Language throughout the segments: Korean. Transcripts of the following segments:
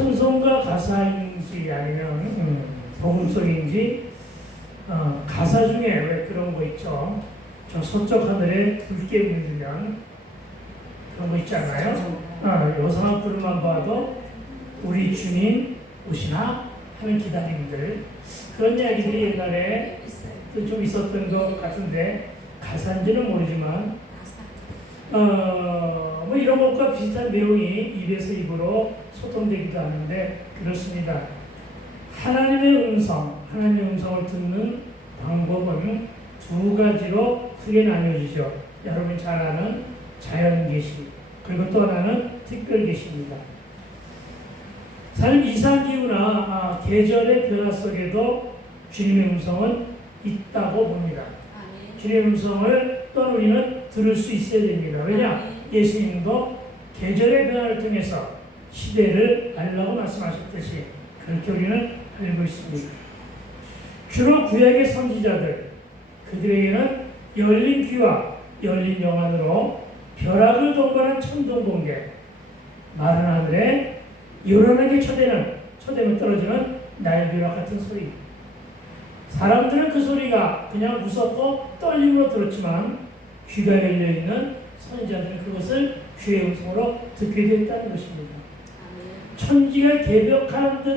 찬송가 가사인지 아니면 복음성인지 가사 중에 왜 그런 거 있죠? 저 서쪽 하늘에 붉게 물들면 그런 거 있잖아요. 요상한 구름만 봐도 우리 주님 오시나 하는 기다림들, 그런 이야기들이 옛날에 좀 있었던 것 같은데 가사인지는 모르지만 뭐 이런 것과 비슷한 내용이 입에서 입으로 소통되기도 하는데 그렇습니다. 하나님의 음성을 듣는 방법은 두 가지로 크게 나뉘어지죠. 여러분이 잘 아는 자연 계시, 그리고 또 하나는 특별 계시입니다. 사실 이상기후나 계절의 변화 속에도 주님의 음성은 있다고 봅니다. 주님의 음성을 또한 우리는 들을 수 있어야 됩니다. 왜냐? 예수님도 계절의 변화를 통해서 시대를 알라고 말씀하셨듯이 그렇게 우리는 알고 있습니다. 주로 구약의 선지자들, 그들에게는 열린 귀와 열린 영안으로 벼락을 동반한 천둥번개, 마른 하늘에 요란하게 쳐대면 떨어지는 날벼락 같은 소리. 사람들은 그 소리가 그냥 무섭고 떨림으로 들었지만 귀가 열려있는 선지자들은 그것을 주의 음성으로 듣게 됐다는 것입니다. 천지가 개벽하는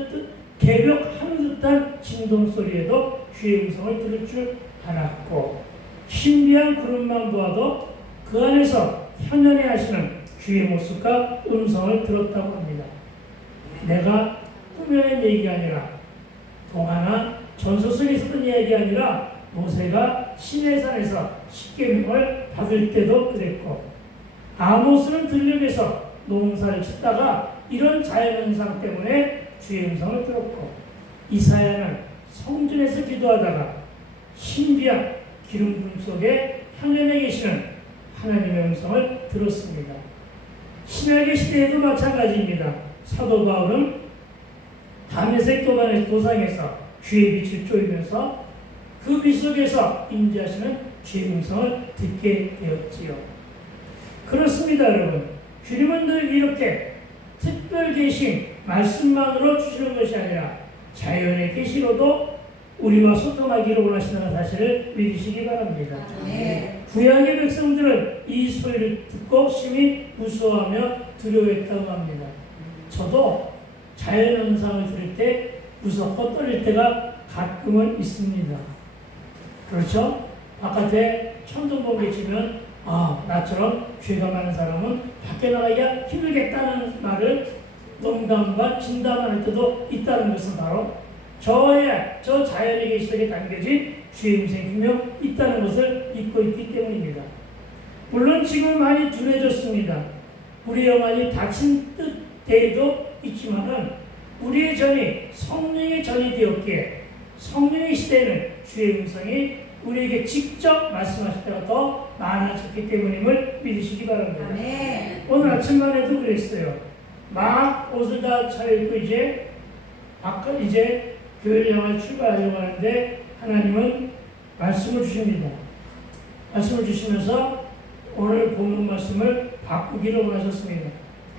듯한 진동소리에도 주의 음성을 들을 줄 알았고, 신비한 구름만 보아도 그 안에서 현현해 하시는 주의 모습과 음성을 들었다고 합니다. 내가 꾸며낸 얘기가 아니라 동화나 전설 속에 있었던 이야기가 아니라 모세가 시내산에서 십계명을 받을 때도 그랬고, 아모스는 들녘에서 농사를 짓다가 이런 자연현상 때문에 주의 음성을 들었고, 이사야는 성전에서 기도하다가 신비한 기름부음 속에 현현에 계시는 하나님의 음성을 들었습니다. 신약의 시대에도 마찬가지입니다. 사도 바울은 다메섹 도상에서 주의 빛을 쬐면서 그 빛 속에서 임재하시는 주의 음성을 듣게 되었지요. 그렇습니다, 여러분. 주님은 늘 이렇게 특별 계신 말씀만으로 주시는 것이 아니라 자연의 계시로도 우리와 소통하기를 원하시는 사실을 믿으시기 바랍니다. 구약의 백성들은 이 소리를 듣고 심히 무서워하며 두려워했다고 합니다. 저도 자연현상을 들을 때 무섭고 떨릴 때가 가끔은 있습니다. 그렇죠? 바깥에 천둥번개 치면 나처럼 죄가 많은 사람은 밖에 나가기가 힘들겠다는 말을 농담과 진담할 때도 있다는 것은 바로 저 자연의 계시록에 담겨진 주의 음성이 분명 있다는 것을 믿고 있기 때문입니다. 물론 지금 많이 둔해졌습니다. 우리 영혼이 닫힌 때에도 있지만은 우리의 전이 성령의 전이 되었기에 성령의 시대에는 주의 음성이 우리에게 직접 말씀하실 때가 더 많아졌기 때문임을 믿으시기 바랍니다. 오늘 아침만 해도 그랬어요. 막 옷을 다 차려입고 이제 교회를 향해 출발하려고 하는데 하나님은 말씀을 주십니다. 말씀을 주시면서 오늘 본문 말씀을 바꾸기를 원하셨습니다.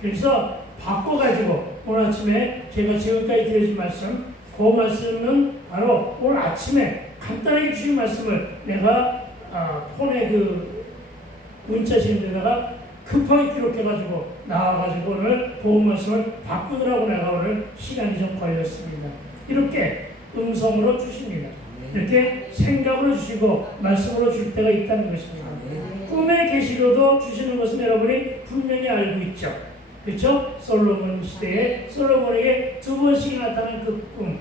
그래서 바꿔가지고 오늘 아침에 제가 지금까지 드려진 말씀, 그 말씀은 바로 오늘 아침에 간단하게 주신 말씀을 내가 폰에 그 문자신 데다가 급하게 기록해가지고 나와가지고 오늘 본 말씀을 바꾸느라고 내가 오늘 시간이 좀 걸렸습니다. 이렇게 음성으로 주십니다. 이렇게 생각으로 주시고 말씀으로 줄 때가 있다는 것입니다. 꿈의 계시로도 주시는 것은 여러분이 분명히 알고 있죠. 그렇죠? 솔로몬 시대에 솔로몬에게 2번씩 나타난 그 꿈.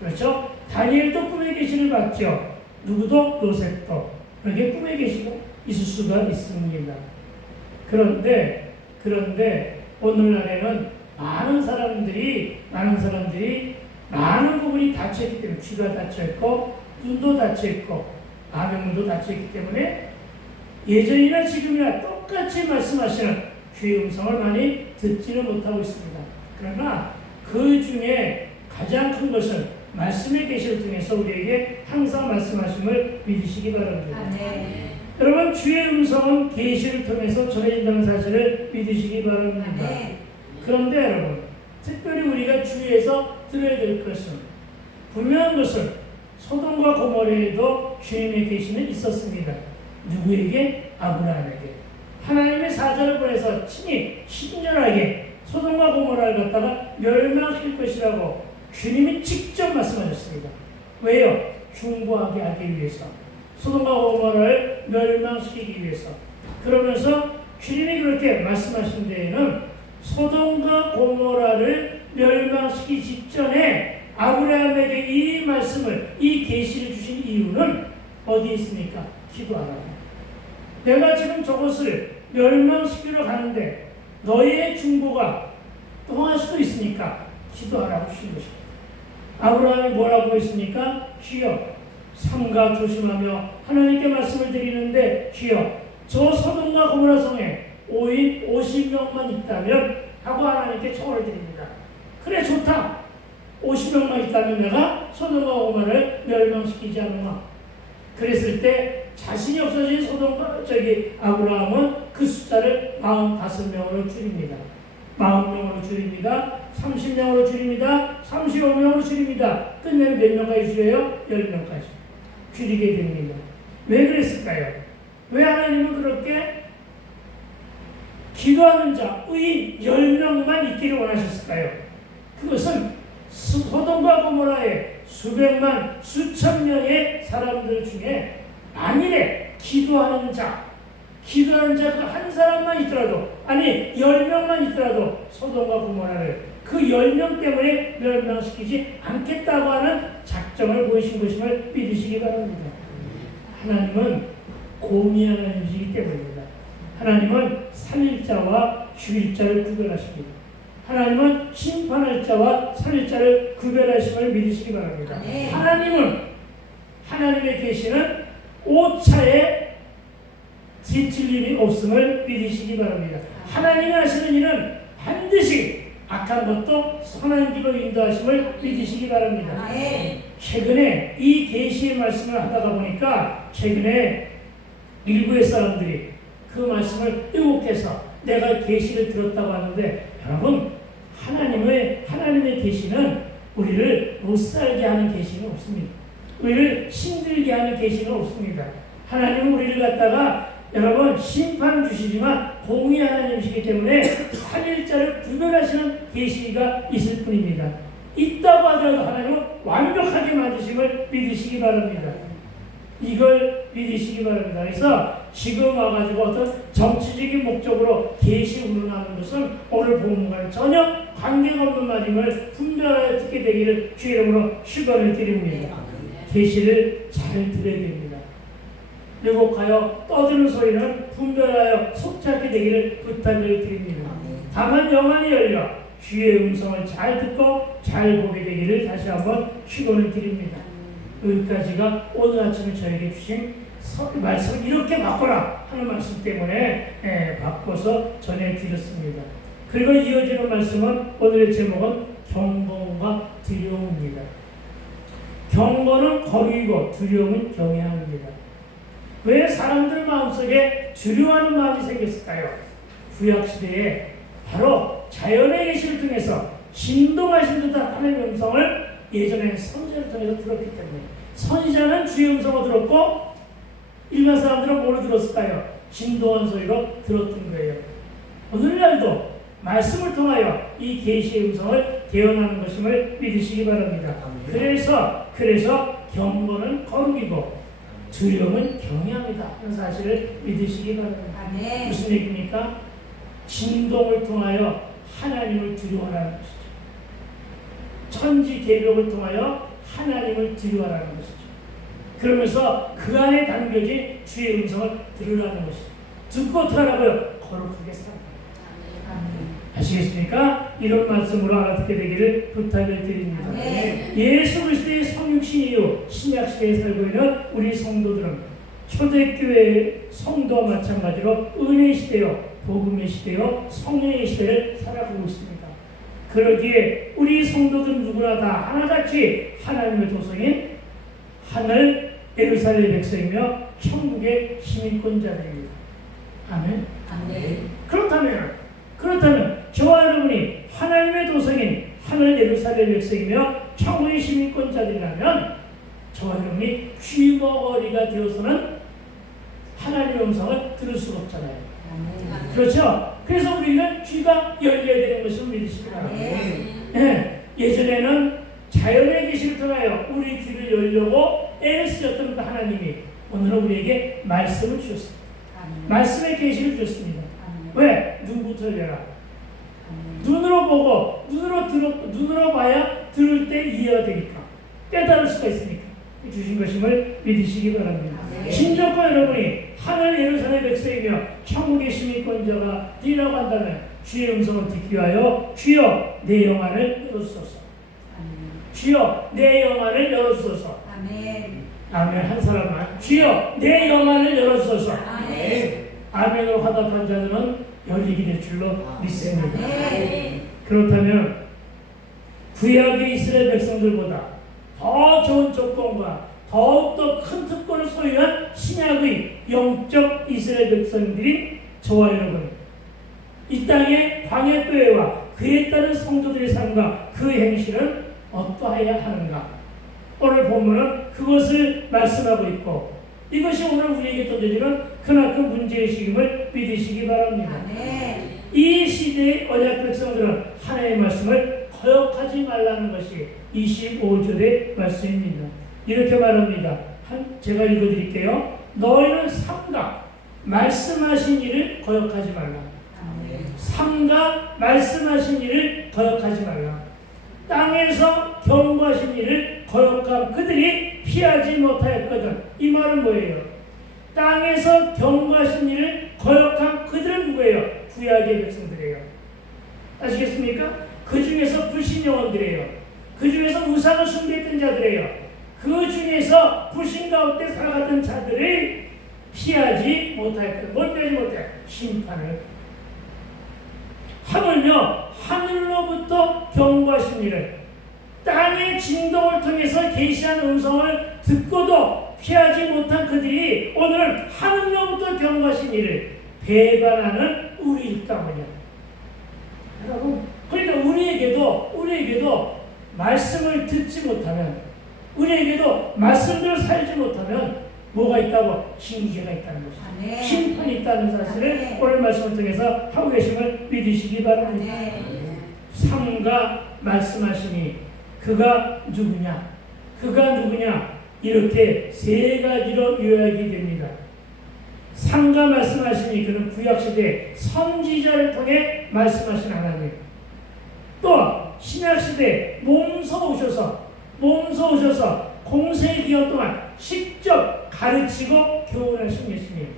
그렇죠? 다니엘도 꿈의 계시를 받죠. 누구도? 요셉도. 그렇게 꿈의 계시가 있을 수가 있습니다. 그런데 오늘날에는 많은 사람들이 많은 부분이 닫혀있기 때문에 귀가 닫혀있고 눈도 닫혀있고 안면도 닫혀있기 때문에 예전이나 지금이나 똑같이 말씀하시는 주의 음성을 많이 듣지는 못하고 있습니다. 그러나 그 중에 가장 큰 것은 말씀의 계시를 통해서 우리에게 항상 말씀하심을 믿으시기 바랍니다. 여러분, 주의 음성은 계시를 통해서 전해진다는 사실을 믿으시기 바랍니다. 그런데 여러분, 특별히 우리가 주의해서 들어야 될 것은 분명한 것은 소돔과 고모라에도 주님의 계시는 있었습니다. 누구에게? 아브라함에게. 하나님의 사자를 보내서 친히 신전하게 소돔과 고모라를 갖다가 멸망시킬 것이라고 주님이 직접 말씀하셨습니다. 왜요? 중보하게 하기 위해서. 소돔과 고모라를 멸망시키기 위해서. 그러면서 주님이 그렇게 말씀하신 데에는 소돔과 고모라를 멸망시키기 직전에 아브라함에게 이 말씀을, 이 계시를 주신 이유는 어디에 있습니까? 기도하라고. 내가 지금 저것을 멸망시키러 가는데 너희의 중보가 통할 수도 있으니까 기도하라고 주신 것입니다. 아브라함이 뭐라고 했습니까? 주여, 삼가 조심하며 하나님께 말씀을 드리는데 주여, 저 소돔과 고모라 성에 5인 50명만 있다면 하고 하나님께 청을 드립니다. 그래, 좋다. 50명만 있다면 내가 소돔과 고모라를 멸망시키지 않으마. 그랬을 때 자신이 없어진 아브라함은 그 숫자를 45명으로 줄입니다. 40명으로 줄입니다. 30명으로 줄입니다. 35명으로 줄입니다. 끝내는 몇 명까지 줄여요? 10명까지 줄이게 됩니다. 왜 그랬을까요? 왜 하나님은 그렇게 기도하는 자, 의인 10명만 있기를 원하셨을까요? 그것은 소돔과 고모라의 수백만, 수천 명의 사람들 중에 만일에 기도하는 자 그 한 사람만 있더라도, 아니 10명만 있더라도 소돔과 고모라를 그 10명 때문에 멸망시키지 않겠다고 하는 작정을 보이신 것임을 믿으시기 바랍니다. 하나님은 공의 하나님이시기 때문입니다. 하나님은 살릴 자와 죽일 자를 구별하십니다. 하나님은 심판할 자와 살릴 자를 구별하심을 믿으시기 바랍니다. 하나님은 하나님의 계시는 오차에 뒤틀림이 없음을 믿으시기 바랍니다. 하나님이 하시는 일은 반드시 악한 것도 선한 길로 인도하심을 믿으시기 바랍니다. 최근에 이 계시의 말씀을 하다가 보니까 최근에 일부의 사람들이 그 말씀을 의혹해서 내가 계시를 들었다고 하는데, 여러분, 하나님의 계시는 우리를 못살게 하는 계시는 없습니다. 우리를 힘들게 하는 계시는 없습니다. 하나님은 우리를 갖다가 여러분 심판을 주시지만 공의 하나님이시기 때문에 살릴 자를 구별하시는 계시가 있을 뿐입니다. 있다고 하더라도 하나님은 완벽하게 만드심을 믿으시기 바랍니다. 이걸 믿으시기 바랍니다. 그래서 지금 와가지고 어떤 정치적인 목적으로 계시 운운하는 것은 오늘 본문과는 전혀 관계가 없는 말임을 분별하여 듣게 되기를 주의 이름으로 축원을 드립니다. 계시를 잘 들어야 됩니다. 왜곡하여 떠드는 소리는 분별하여 속지 되기를 부탁을 드립니다. 다만 영안이 열려 주의 음성을 잘 듣고 잘 보게 되기를 다시 한번 축원을 드립니다. 여기까지가 오늘 아침에 저에게 주신 말씀을 이렇게 바꿔라 하는 말씀 때문에 바꿔서 전해드렸습니다. 그리고 이어지는 말씀은 오늘의 제목은 경건과 두려움입니다. 경건은 거리고 두려움은 경외함입니다. 왜 사람들 마음속에 두려워하는 마음이 생겼을까요? 구약시대에 바로 자연의 계시를 통해서 진동하신 듯한 하나님의 음성을 예전에 선지자를 통해서 들었기 때문에, 선지자는 주의 음성을 들었고 일반 사람들은 뭘 들었을까요? 진동한 소리로 들었던 거예요. 오늘날도 말씀을 통하여 이 계시의 음성을 대언하는 것임을 믿으시기 바랍니다. 그래서 경건은 거룩이고 두려움은 경외함이다 하는 사실을 믿으시기 바랍니다. 무슨 얘기입니까? 진동을 통하여 하나님을 두려워하라는 것이죠. 천지 계력을 통하여 하나님을 두려워하라는 것이죠. 그러면서 그 안에 담겨진 주의 음성을 들으라는 것이죠. 듣고 어떻게 하라고요? 거룩하게 살아라. 아시겠습니까? 이런 말씀으로 알아듣게 되기를 부탁을 드립니다. 예수 그리스도의 성육신 이후 신약시대에 살고 있는 우리 성도들은 초대교회의 성도와 마찬가지로 은혜의 시대요, 복음의 시대요, 성령의 시대를 살아가고 있습니다. 그러기에 우리 성도들은 누구나 다 하나같이 하나님의 도성인 하늘 예루살렘 백성이며 천국의 시민권자들입니다. 아멘. 그렇다면 저와 여러분이 하나님의 도성 음성인 하늘 예루살렘 백성이며 천국의 시민권자들이라면 저와 여러분이 귀머거리가 되어서는 하나님의 음성을 들을 수가 없잖아요. 그렇죠? 그래서 우리는 귀가 열려야 되는 것을 믿으시기 바랍니다. 예전에는 자연의 계시를 통하여 우리 귀를 열려고 애를 쓰셨던 그 하나님이 오늘은 우리에게 말씀을 주셨습니다. 말씀의 계시를 주셨습니다. 왜? 눈부터 열려라. 눈으로 보고 눈으로 봐야 들을 때 이해가 되니까 깨달을 수가 있으니까 주신 것임을 믿으시기 바랍니다. 신적과 여러분이 하늘 예루살렘 백성이며 천국의 시민권자가 되라고 한다면 주의 음성을 듣기 위하여 주여 내 영안을 열어주소서. 주여 내 영안을 열어주소서. 아멘. 한 사람만 주여 내 영안을 열어주소서. 아멘으로 화답한 자들은 열리게 될 줄로 믿습니다. 그렇다면 구약의 이스라엘 백성들보다 더 좋은 조건과 더욱더 큰 특권을 소유한 신약의 영적 이스라엘 백성들이 저와 여러분 이 땅의 광야교회와 그에 따른 성도들의 삶과 그 행실은 어떠해야 하는가? 오늘 본문은 그것을 말씀하고 있고 이것이 오늘 우리에게 던져지는 크나큰 문제의식임을 믿으시기 바랍니다. 이 시대의 언약 백성들은 하나님의 말씀을 거역하지 말라는 것이 25절의 말씀입니다. 이렇게 말합니다. 제가 읽어드릴게요. 너희는 삼가 말씀하신 일을 거역하지 말라. 삼가 말씀하신 일을 거역하지 말라. 땅에서 경고하신 일을 거역한 그들이 피하지 못하였거든. 이 말은 뭐예요? 땅에서 경고하신 일을 거역한 그들은 누구예요? 구약의 백성들이에요. 아시겠습니까? 그 중에서 불신 영혼들이에요. 그 중에서 우상을 숭배했던 자들이에요. 그 중에서 불신 가운데 살아갔던 자들을 피하지 못하였거든. 뭘 피하지 못해? 심판을. 하물며 하늘로부터 경고하신 일을 땅의 진동을 통해서 계시한 음성을 듣고도 피하지 못한 그들이 오늘은 하늘로부터 경고하신 일을 배반하는 우리일까 뭐냐. 여러분, 그러니까 우리에게도 말씀을 듣지 못하면, 우리에게도 말씀대로 살지 못하면 뭐가 있다고? 징계가 있다는 것이죠. 심판이 있다는 사실을 오늘 말씀을 통해서 하고 계심을 믿으시기 바랍니다. 삼가 말씀하시니 그가 누구냐? 그가 누구냐? 이렇게 세 가지로 요약이 됩니다. 삼가 말씀하시니 그는 구약시대 선지자를 통해 말씀하신 하나님, 또 신약시대 몸소 오셔서 공생의 기간 동안 직접 가르치고 교훈하신 예수님,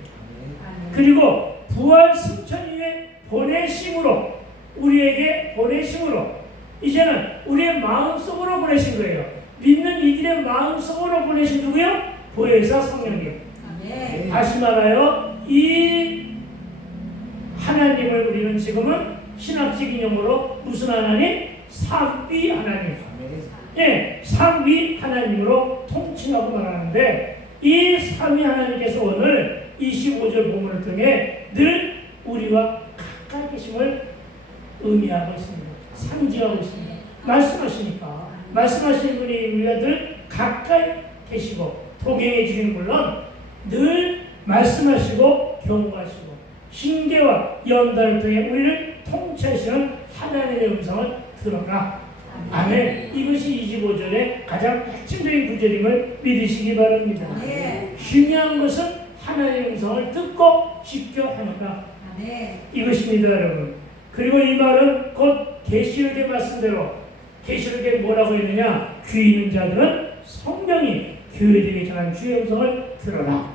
그리고 부활 승천 이후에 우리에게 보내심으로 이제는 우리의 마음속으로 보내신 거예요. 믿는 이들의 마음속으로 보내신 누구요? 보혜사 성령님. 다시 말하여 이 하나님을 우리는 지금은 신학적 인용으로 무슨 하나님? 삼위 하나님. 삼위 하나님으로 통칭하고 말하는데 이 삼위 하나님께서 오늘 25절 본문을 통해 늘 우리와 가까이 계심을 의미하고 있습니다. 상징하고 있습니다. 말씀하시니까 말씀하시는 분이 우리가 늘 가까이 계시고 동행해 주시는 물론 늘 말씀하시고 경고하시고 징계와 연단을 통해 우리를 통치하시는 하나님의 음성을 들어라. 아멘. 이것이 25절의 가장 핵심적인 구절임을 믿으시기 바랍니다. 중요한 것은 하나님의 음성을 듣고 지켜 하니까 이것입니다, 여러분. 그리고 이 말은 곧 계시록의 말씀대로 계시록에 뭐라고 했느냐? 귀 있는 자들은 성령이 교회들에게 전한 주의 음성을 들어라.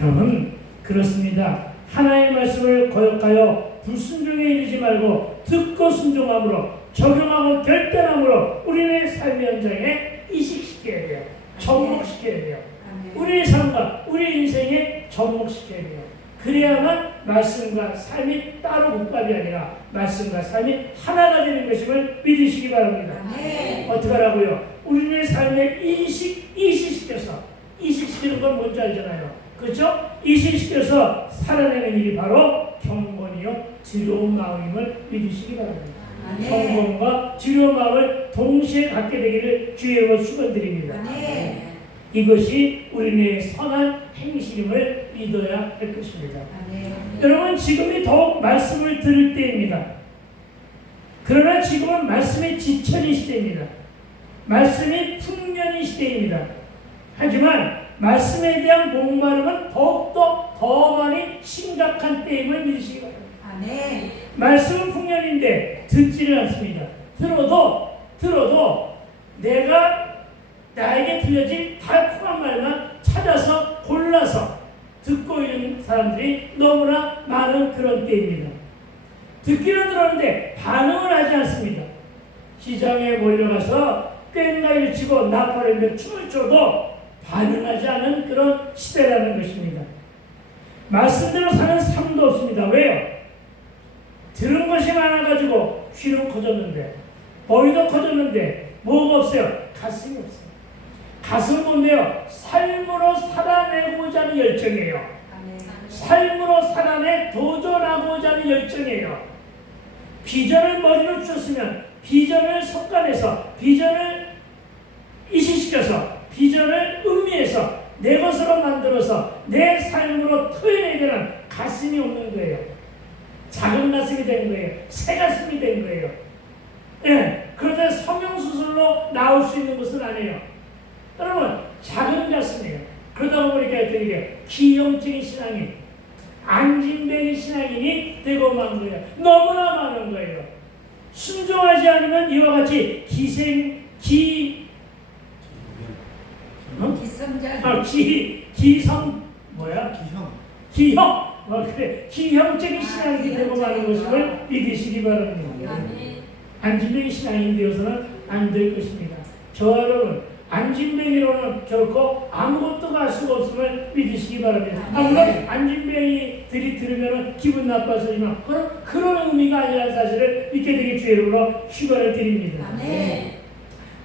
여러분, 그렇습니다. 하나님의 말씀을 거역하여 불순종에 이르지 말고 듣고 순종함으로 적용하고 결단함으로 우리의 삶의 현장에 이식시켜야 돼요. 접목시켜야 돼요. 우리의 삶과 우리 인생에 접목시켜야 돼요. 그래야만 말씀과 삶이 따로 국밥이 아니라 말씀과 삶이 하나가 되는 것임을 믿으시기 바랍니다. 어떻게 하라고요? 우리의 삶에 이식시키는 건 뭔지 알잖아요. 그렇죠? 이식시켜서 살아내는 일이 바로 경건이요 즐거운 마음임을 믿으시기 바랍니다. 성공과 두려운 마음을 동시에 갖게 되기를 주의 이름으로 축원드립니다. 이것이 우리의 선한 행실임을 믿어야 할 것입니다. 여러분, 지금이 더욱 말씀을 들을 때입니다. 그러나 지금은 말씀이 지천이 시대입니다. 말씀이 풍년이 시대입니다. 하지만 말씀에 대한 목마름은 더욱더 더 많이 심각한 때임을 믿으시기 바랍니다. 말씀은 풍년인데 듣지를 않습니다. 들어도 내가 나에게 들려질 달콤한 말만 찾아서 골라서 듣고 있는 사람들이 너무나 많은 그런 때입니다. 듣기는 들었는데 반응을 하지 않습니다. 시장에 몰려가서 꽹과리를 치고 나팔을 며 춤을 춰도 반응하지 않은 그런 시대라는 것입니다. 말씀대로 사는 삶도 없습니다. 왜요? 들은 것이 많아가지고 귀는 커졌는데, 머리도 커졌는데 뭐가 없어요? 가슴이 없어요. 가슴은 뭔데요? 삶으로 살아내고자 하는 열정이에요. 삶으로 살아내 도전하고자 하는 열정이에요. 비전을 머리로 주셨으면 비전을 섭간해서, 비전을 이식시켜서, 비전을 음미해서 내 것으로 만들어서 내 삶으로 토해내야 되는 가슴이 없는 거예요. 작은 가슴이 되는 거예요. 새 가슴이 되는 거예요. 그러다 성형수술로 나올 수 있는 것은 아니에요. 여러분, 작은 가슴이에요. 그러다 보니까 어떻게 기형적인 신앙이, 안진뱅이 신앙인이 되고 만 거예요. 너무나 많은 거예요. 순종하지 않으면 이와 같이 기형적인 신앙이 되고 마는 것임을 믿으시기 바랍니다. 안진뱅이 신앙인 되어서는 안 될 것입니다. 저와 여러분, 안진뱅이로는 결코 아무것도 할 수가 없음을 믿으시기 바랍니다. 물론 안진뱅이들이 들으면 기분 나빠서지만 그런 의미가 아니라는 사실을 믿게 되길 주의 이름으로 축원을 드립니다.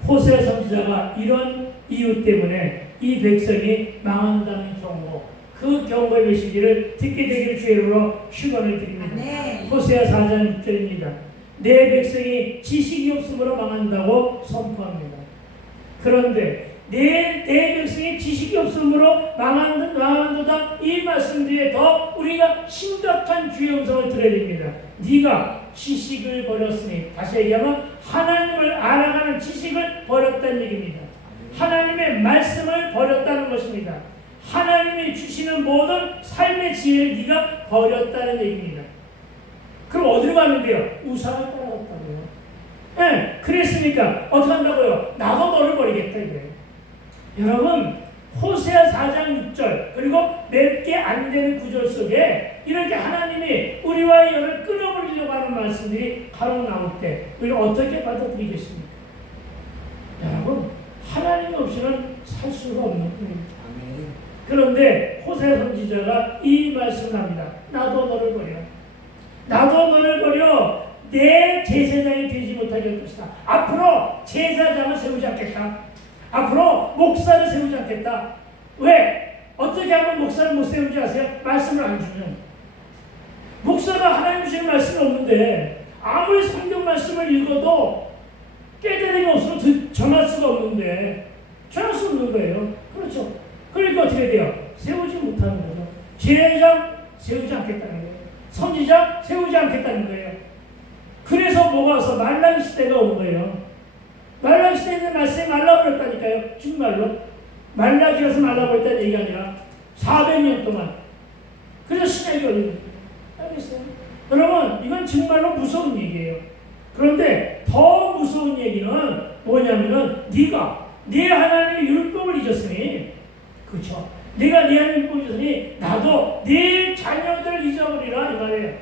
호세아 선지자가 이런 이유 때문에 이 백성이 망한다는 경고, 그 경고의 메시지를 듣게 되기를 주의 이름으로 축원을 드립니다. 호세아 4장 6절입니다. 내 백성이 지식이 없음으로 망한다고 선포합니다. 그런데 내 백성이 지식이 없음으로 망한도다, 이 말씀 뒤에 더 우리가 심각한 주의 음성을 들어야 됩니다. 네가 지식을 버렸으니, 다시 얘기하면 하나님을 알아가는 지식을 버렸다는 얘기입니다. 하나님의 말씀을 버렸다는 것입니다. 하나님이 주시는 모든 삶의 지혜를 네가 버렸다는 얘기입니다. 그럼 어디로 가는데요? 우상을 따라갔다고요. 그랬으니까 어떻게 한다고요? 나도 너를 버리겠다 이거예요. 여러분, 호세아 4장 6절 그리고 몇 개 안 되는 구절 속에 이렇게 하나님이 우리와의 연을 끊어버리려고 하는 말씀들이 간혹 나올 때 우리는 어떻게 받아들이겠습니까? 여러분, 하나님 없이는 살 수가 없는 거예요. 그런데 호세아 선지자가 이 말씀을 합니다. 나도 너를 버려. 나도 너를 버려 내 제사장이 되지 못하게 할 것이다. 앞으로 제사장을 세우지 않겠다. 앞으로 목사를 세우지 않겠다. 왜? 어떻게 하면 목사를 못 세우지 아세요? 말씀을 안 주면. 목사가 하나님 주시는 말씀이 없는데 아무리 성경 말씀을 읽어도 깨달음이 없으면 전할 수가 없는데 전할 수 없는 거예요. 그렇죠. 그러니까 어떻게 돼요? 세우지 못하는 거죠. 제사장 세우지 않겠다는 거예요. 선지자 세우지 않겠다는 거예요. 그래서 뭐가 와서 말라기 시대가 온 거예요. 말라기 시대에는 말씀이 말라버렸다니까요. 정말로. 말라기라서 말라버렸다는 얘기가 아니라 400년 동안. 그래서 신약이 올린 거예요. 알겠어요? 여러분, 이건 정말로 무서운 얘기예요. 그런데 더 무서운 얘기는 뭐냐면은 네가 네 하나님의 율법을 잊었으니, 그렇죠? 내가 네 하나님의 율법을 잊었으니 나도 네 자녀들을 잊어버리라 이 말이에요.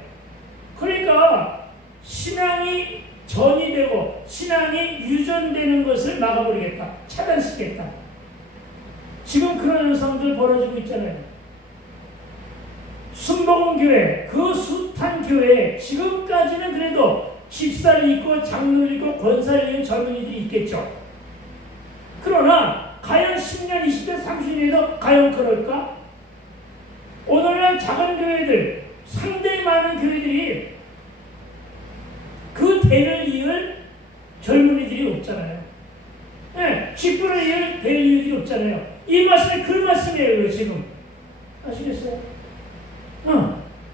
그러니까 신앙이 전이 되고 신앙이 유전되는 것을 막아버리겠다. 차단시키겠다. 지금 그런 현상들 벌어지고 있잖아요. 순복음교회, 그 숱한 교회에 지금까지는 그래도 집사를 있고 장로를 있고 권사를 있는 젊은이들이 있겠죠. 그러나 과연 10년, 20년, 30년에도 과연 그럴까? 오늘날 작은 교회들, 상당히 많은 교회들이 그 대를 이을 젊은이들이 없잖아요. 네, 직분을 이을 대를 이을이 없잖아요. 이 말씀이 그 말씀이에요, 지금. 아시겠어요?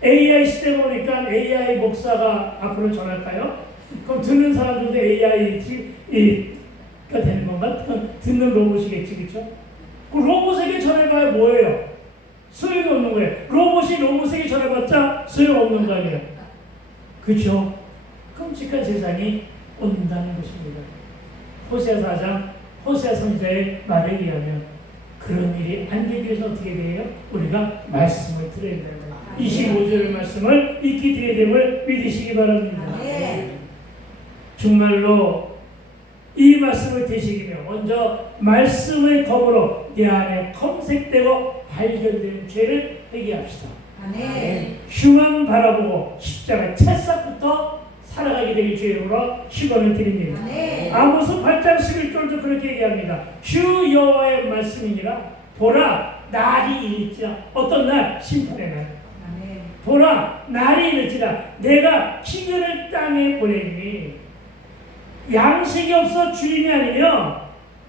AI 시대 보니까 AI 목사가 앞으로 전할까요? 그럼 듣는 사람들도 AI가 되는 건가? 듣는 로봇이겠지, 그쵸? 그 로봇에게 전해봐야 뭐예요? 소용이 없는 거예요. 로봇이 로봇에게 전해봤자 소용없는 거 아니에요? 그쵸? 끔찍한 세상이 온다는 것입니다. 호세아 4장, 호세아 선지자의 말에 의하면 그런 일이 안 되기 위해서 어떻게 돼요? 우리가 말씀을 들어야 된다는 거예요. 25절 말씀을 익히 드려야 됨을 믿으시기 바랍니다. 정말로 이 말씀을 되새기며 먼저 말씀의 검으로 내 안에 검색되고 발견된 죄를 회개합시다. 흉만 바라보고 십자가 채싹부터 살아가게 되길 주의 이름으로 축원을 드립니다. 아모스 8장 11절도 그렇게 얘기합니다. 주 여호와의 말씀이니라. 보라 날이 이르지라. 어떤 날? 심판의 날. 보라 날이 이르지라. 내가 기근을 땅에 보내리니 양식이 없어 주림이 아니며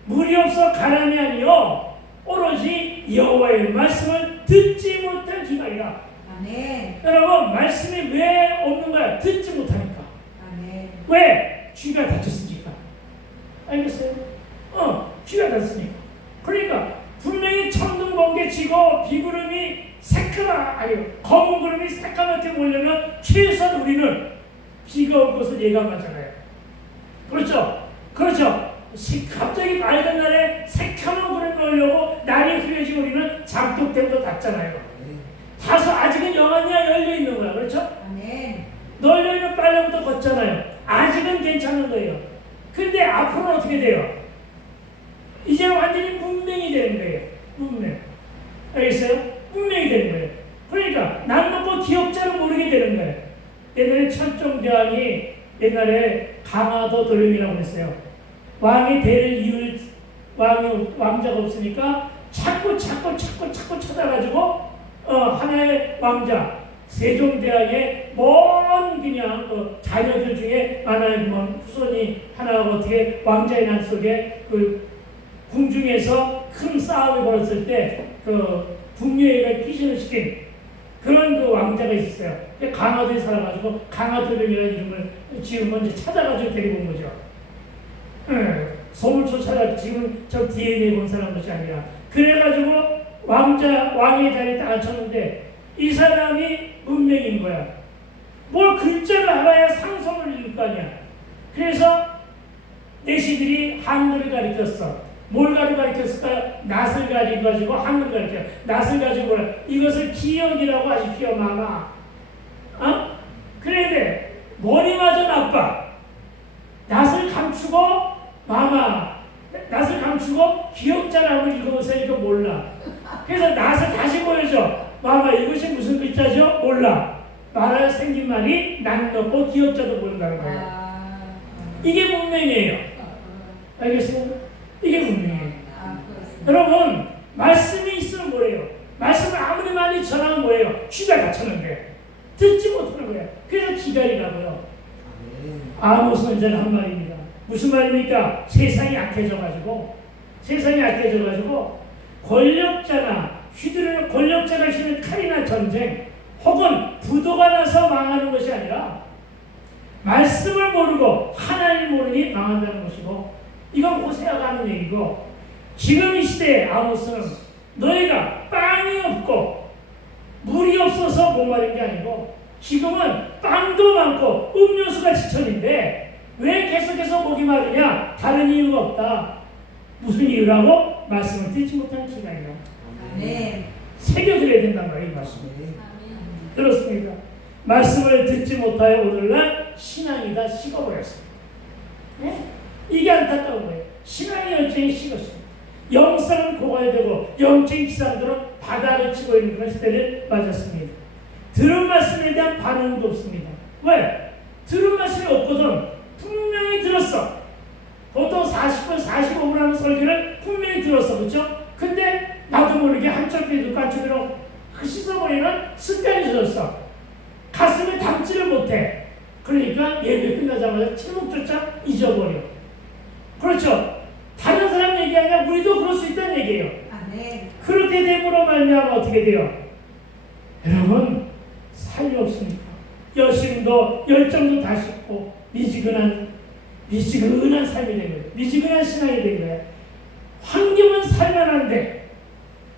물이 없어 가람이 아니요 오로지 여호와의 말씀을 듣지 못한 기간이라. 여러분 말씀이 왜 없는 거야? 듣지 못하니까. 왜? 쥐가 다쳤으니까. 알겠어요? 쥐가 다쳤으니까. 그러니까 분명히 천둥 번개 치고 비구름이 검은 구름이 새까맣게 몰려면 최소한 우리는 비가 올 것을 예감하잖아요. 그렇죠? 그렇죠? 갑자기 맑은 날에 새까만 구름이 오려고 날이 흐려지고 우리는 잠도 때부터 닫잖아요. 다소 아직은 영안이야 열려있는 거야. 그렇죠? 널려있는 빨래부터 걷잖아요. 아직은 괜찮은 거예요. 근데 앞으로는 어떻게 돼요? 이제 완전히 문명이 되는 거예요. 문명. 알겠어요? 문명이 되는 거예요. 그러니까 남놓고 기억자를 모르게 되는 거예요. 옛날에 철종대왕이 옛날에 강화도 도령이라고 했어요. 왕이 대를 이을 왕자가 없으니까 자꾸 찾아가지고 하나의 왕자 세종대왕의 먼 그냥 자녀들 중에 하나의 후손이 하나가 어떻게 왕자의 난 속에 그 궁중에서 큰 싸움이 벌어졌을 때 북녀에게 피신을 시킨 그런 그 왕자가 있었어요. 강화도에 살아가지고 강화도령이라는 이름을 지금 먼저 찾아가지고 데리고 온 거죠. 소문초 찾아 지금 저 DNA 검사한 것이 아니라 그래가지고 왕의 자리에 딱 앉혔는데 이 사람이 문명인 거야. 뭘 글자를 알아야 상성을 읽을 거 아니야. 그래서 내시들이 한글을 가르쳤어. 뭘 가르쳤을까? 낫을 가지고 한글 가르쳐. 낫을 가지고 뭐라? 이것을 기억이라고 하십시오, 마마. 그래야 돼. 머리마저 나빠. 낫을 감추고 마마. 낫을 감추고 기억자라고 읽어보세요. 이거 몰라. 그래서 낫을 다시 보여줘. 마마 이것이 무슨 글자죠? 몰라. 말할 생긴 말이 낫 넣고 기억자도 모른다는 거예요. 이게 문명이에요. 알겠어요? 이게 문명이에요. 여러분 말씀이 있으면 뭐예요? 말씀을 아무리 많이 전하면 뭐예요? 쥐가 닫혔는데 듣지 못하는 거예요. 그래서 기다리라고요. 아모스 선지자는 한 말입니다. 무슨 말입니까? 세상이 약해져가지고 권력자가 휘두르는 칼이나 전쟁 혹은 부도가 나서 망하는 것이 아니라 말씀을 모르고 하나님을 모르니 망한다는 것이고 이건 호세아가 하는 얘기고 지금 이 시대에 아모스는 너희가 빵이 없고 물이 없어서 목마른 게 아니고 지금은 빵도 많고 음료수가 지천인데 왜 계속해서 목이 마르냐? 다른 이유가 없다. 무슨 이유라고? 말씀을 듣지 못한 기간이라고. 새겨드려야 된단 말이에요. 이 말씀을. 그렇습니다. 말씀을 듣지 못하여 오늘날 신앙이 다 식어버렸습니다. 네? 이게 안타까운 거예요. 신앙의 열정이 식었습니다. 영성은 고갈되고 영적인 지상들은 바닥을 치고 있는 그런 시대를 맞았습니다. 들은 말씀에 대한 반응도 없습니다. 왜? 들은 말씀이 없거든. 분명히 들었어. 보통 40분, 45분 하는 설교를 분명히 들었어. 그렇죠? 근데 나도 모르게 한쪽 귀 듣고 한쪽 귀로 씻어버리는 습관이 들었어. 가슴에 담지를 못해. 그러니까 예배 끝나자마자 제목조차 잊어버려. 그렇죠? 다른 사람 얘기하냐 우리도 그럴 수 있다는 얘기예요. 그렇게 됨으로 말미암아 어떻게 돼요? 여러분 삶이 없으니까 열심도 열정도 다 식고 미지근한 삶이 된 거예요. 미지근한 신앙이 된 거예요. 환경은 살만한데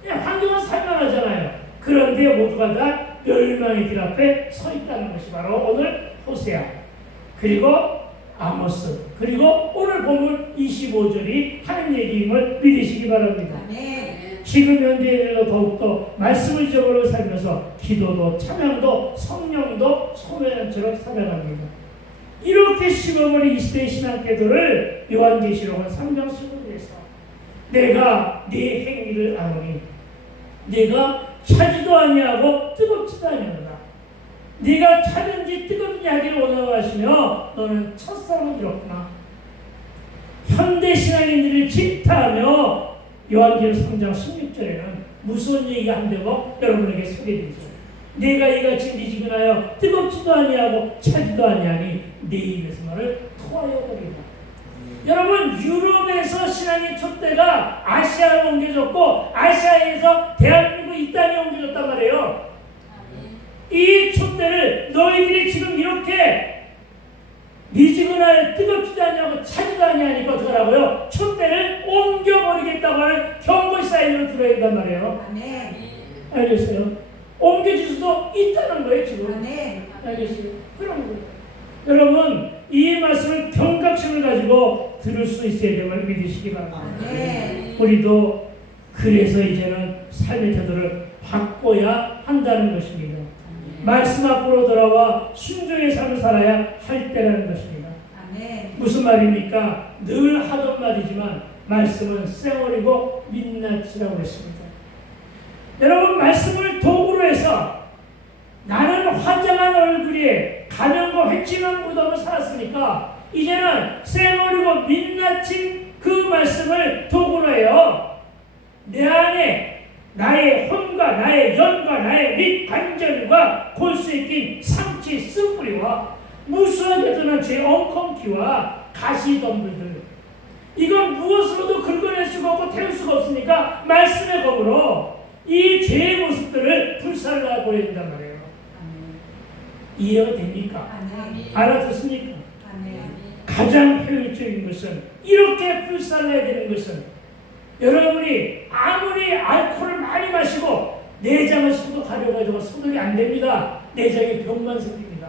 환경은 살만하잖아요. 그런데 모두가 다 멸망의 길 앞에 서 있다는 것이 바로 오늘 호세아 그리고 아모스 그리고 오늘 본문 25절이 하는 얘기임을 믿으시기 바랍니다. 지금 현대인으로 더욱더 말씀을 적으로 살면서 기도도 찬양도 성령도 소멸한처럼 살아갑니다. 이렇게 심어버린 이 시대의 신앙태도를 요한계시록은 3장 15절에서 내가 네 행위를 아노니 네가 차지도 아니하고 뜨겁지도 아니하노라. 네가 차든지 뜨겁지 하기를 원하시며 너는 첫사랑을 잃었구나. 현대신앙인들을 질타하며 요한계시록 3장 16절에는 무서운 얘기가 한다고 여러분에게 소개되죠. 내가 이같이 미지근하여 뜨겁지도 아니하고 차지도 아니하니 내 입에서 너를 토하여 버리라. 여러분 유럽에서 신앙의 촛대가 아시아로 옮겨졌고 아시아에서 대한민국 이 땅에 옮겨졌단 말이에요. 이 촛대를 너희들이 지금 이렇게 미지근하여 뜨겁지도 아니하고 차지도 아니하니까 어떡하라고요? 촛대를 옮겨버리겠다고 하는 경고 사인으로 들어야 된단 말이에요. 알겠어요? 옮겨질 수도 있다는 거예요 지금. 알겠어요? 그런 거예요. 여러분 이 말씀을 경각심을 가지고 들을 수 있어야 됨을 믿으시기 바랍니다. 우리도 그래서 이제는 삶의 태도를 바꿔야 한다는 것입니다. 말씀 앞으로 돌아와 순종의 삶을 살아야 할 때라는 것입니다. 무슨 말입니까? 늘 하던 말이지만 말씀은 쌩얼이고 민낯이라고 했습니다. 여러분 말씀을 도구로 해서 나는 화장한 얼굴에 가면과 획진한 무덤을 살았으니까 이제는 쌩얼이고 민낯인 그 말씀을 도구로 해요. 내 안에 나의 혼과 나의 연과 나의 밑 관절과 골수에 낀 상치 쓴뿌리와 무수하게 드러난 죄의 엉겅퀴와 가시덤불들 이건 무엇으로도 긁어낼 수가 없고 태울 수가 없으니까 말씀의 검으로 이 죄의 모습들을 불살라 버려야 된단 말이에요. 이해가 됩니까? 알아듣습니까? 가장 효율적인 것은 이렇게 불살라야 되는 것은 여러분이 아무리 알코올을 많이 마시고 내장을 소독하려고 해도 소독이 안 됩니다. 내장에 병만 생깁니다.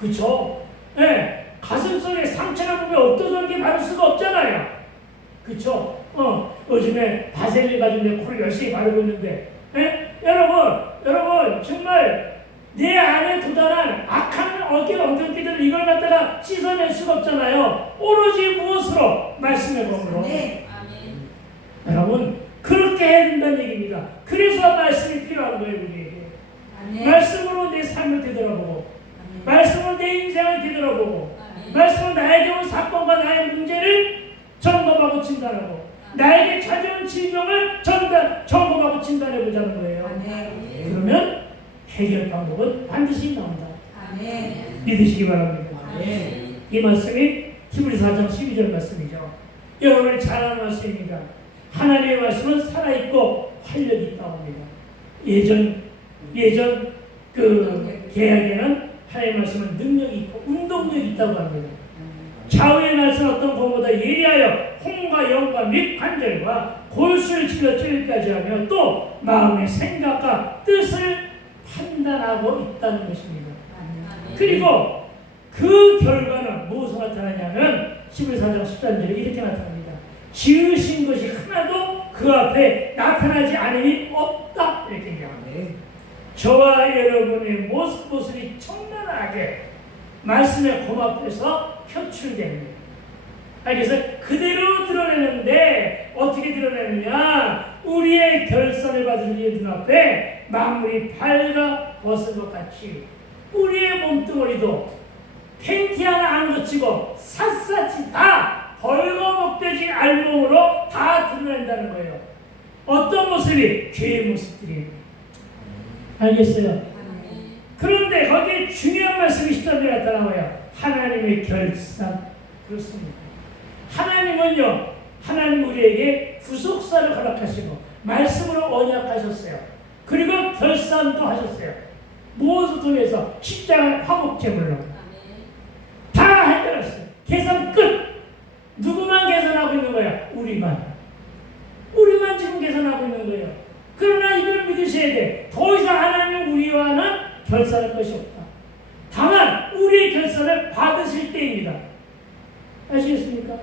그쵸? 네. 가슴속에 상처나 보면 어떤 게 바를 수가 없잖아요. 그쵸? 요즘에 바셀린 가지고 내 코를 열심히 바르고 있는데 여러분 정말 내 안에 도달한 악한 엉뚱기들 이걸 갖다가 씻어낼 수가 없잖아요. 오로지 무엇으로? 말씀의 검으로. 여러분 그렇게 해야 된다는 얘기입니다. 그래서 말씀이 필요한 거예요. 우리에게. 말씀으로 내 삶을 되돌아보고 말씀으로 내 인생을 되돌아보고 말씀으로 나에게 온 사건과 나의 문제를 점검하고 진단하고 나에게 찾아온 질병을 점검하고 진단해보자는 거예요. 그러면 해결 방법은 반드시 나온다. 믿으시기 바랍니다. 이 말씀이 히브리서 4장 12절 말씀이죠. 여러분을 잘 아는 말씀입니다. 하나님의 말씀은 살아있고 활력이 있다고 합니다. 예전 그 계약에는 하나님의 말씀은 능력이 있고 운동력이 있다고 합니다. 좌우의 말씀은 어떤 것보다 예리하여 혼과 영과 및 관절과 골수를 찔러 찔기까지 하며 또 마음의 생각과 뜻을 판단하고 있다는 것입니다. 그리고 그 결과는 무엇으로 나타나냐면 11장 13절에 이렇게 나타납니다. 지으신 것이 하나도 그 앞에 나타나지 않음이 없다 이렇게 얘기합니다. 저와 여러분의 모습이 청란하게 말씀의 검 앞에서 표출됩니다. 그래서 그대로 드러내는데 어떻게 드러내느냐? 우리의 결선을 받은 이의 눈앞에 만물이 밝아 벗은 것 같이 우리의 몸뚱어리도 팬티 하나 안 거치고 샅샅이 다 벌거벗겨진 알몸으로 다 드러낸다는 거예요. 어떤 모습이? 죄의 모습들이. 알겠어요? 그런데 거기에 중요한 말씀이 13절에 나타나와요. 하나님의 결산. 그렇습니다. 하나님은요, 하나님 우리에게 구속사를 허락하시고 말씀으로 언약하셨어요. 그리고 결산도 하셨어요. 무엇을 통해서? 십자가 화목제물로 다 해결했어요. 계산 끝. 누구만 계산하고 있는 거야? 우리만 지금 계산하고 있는 거예요. 그러나 이걸 믿으셔야 돼. 더 이상 하나님은 우리와는 결산할 것이 없다. 다만 우리의 결산을 받으실 때입니다. 아시겠습니까?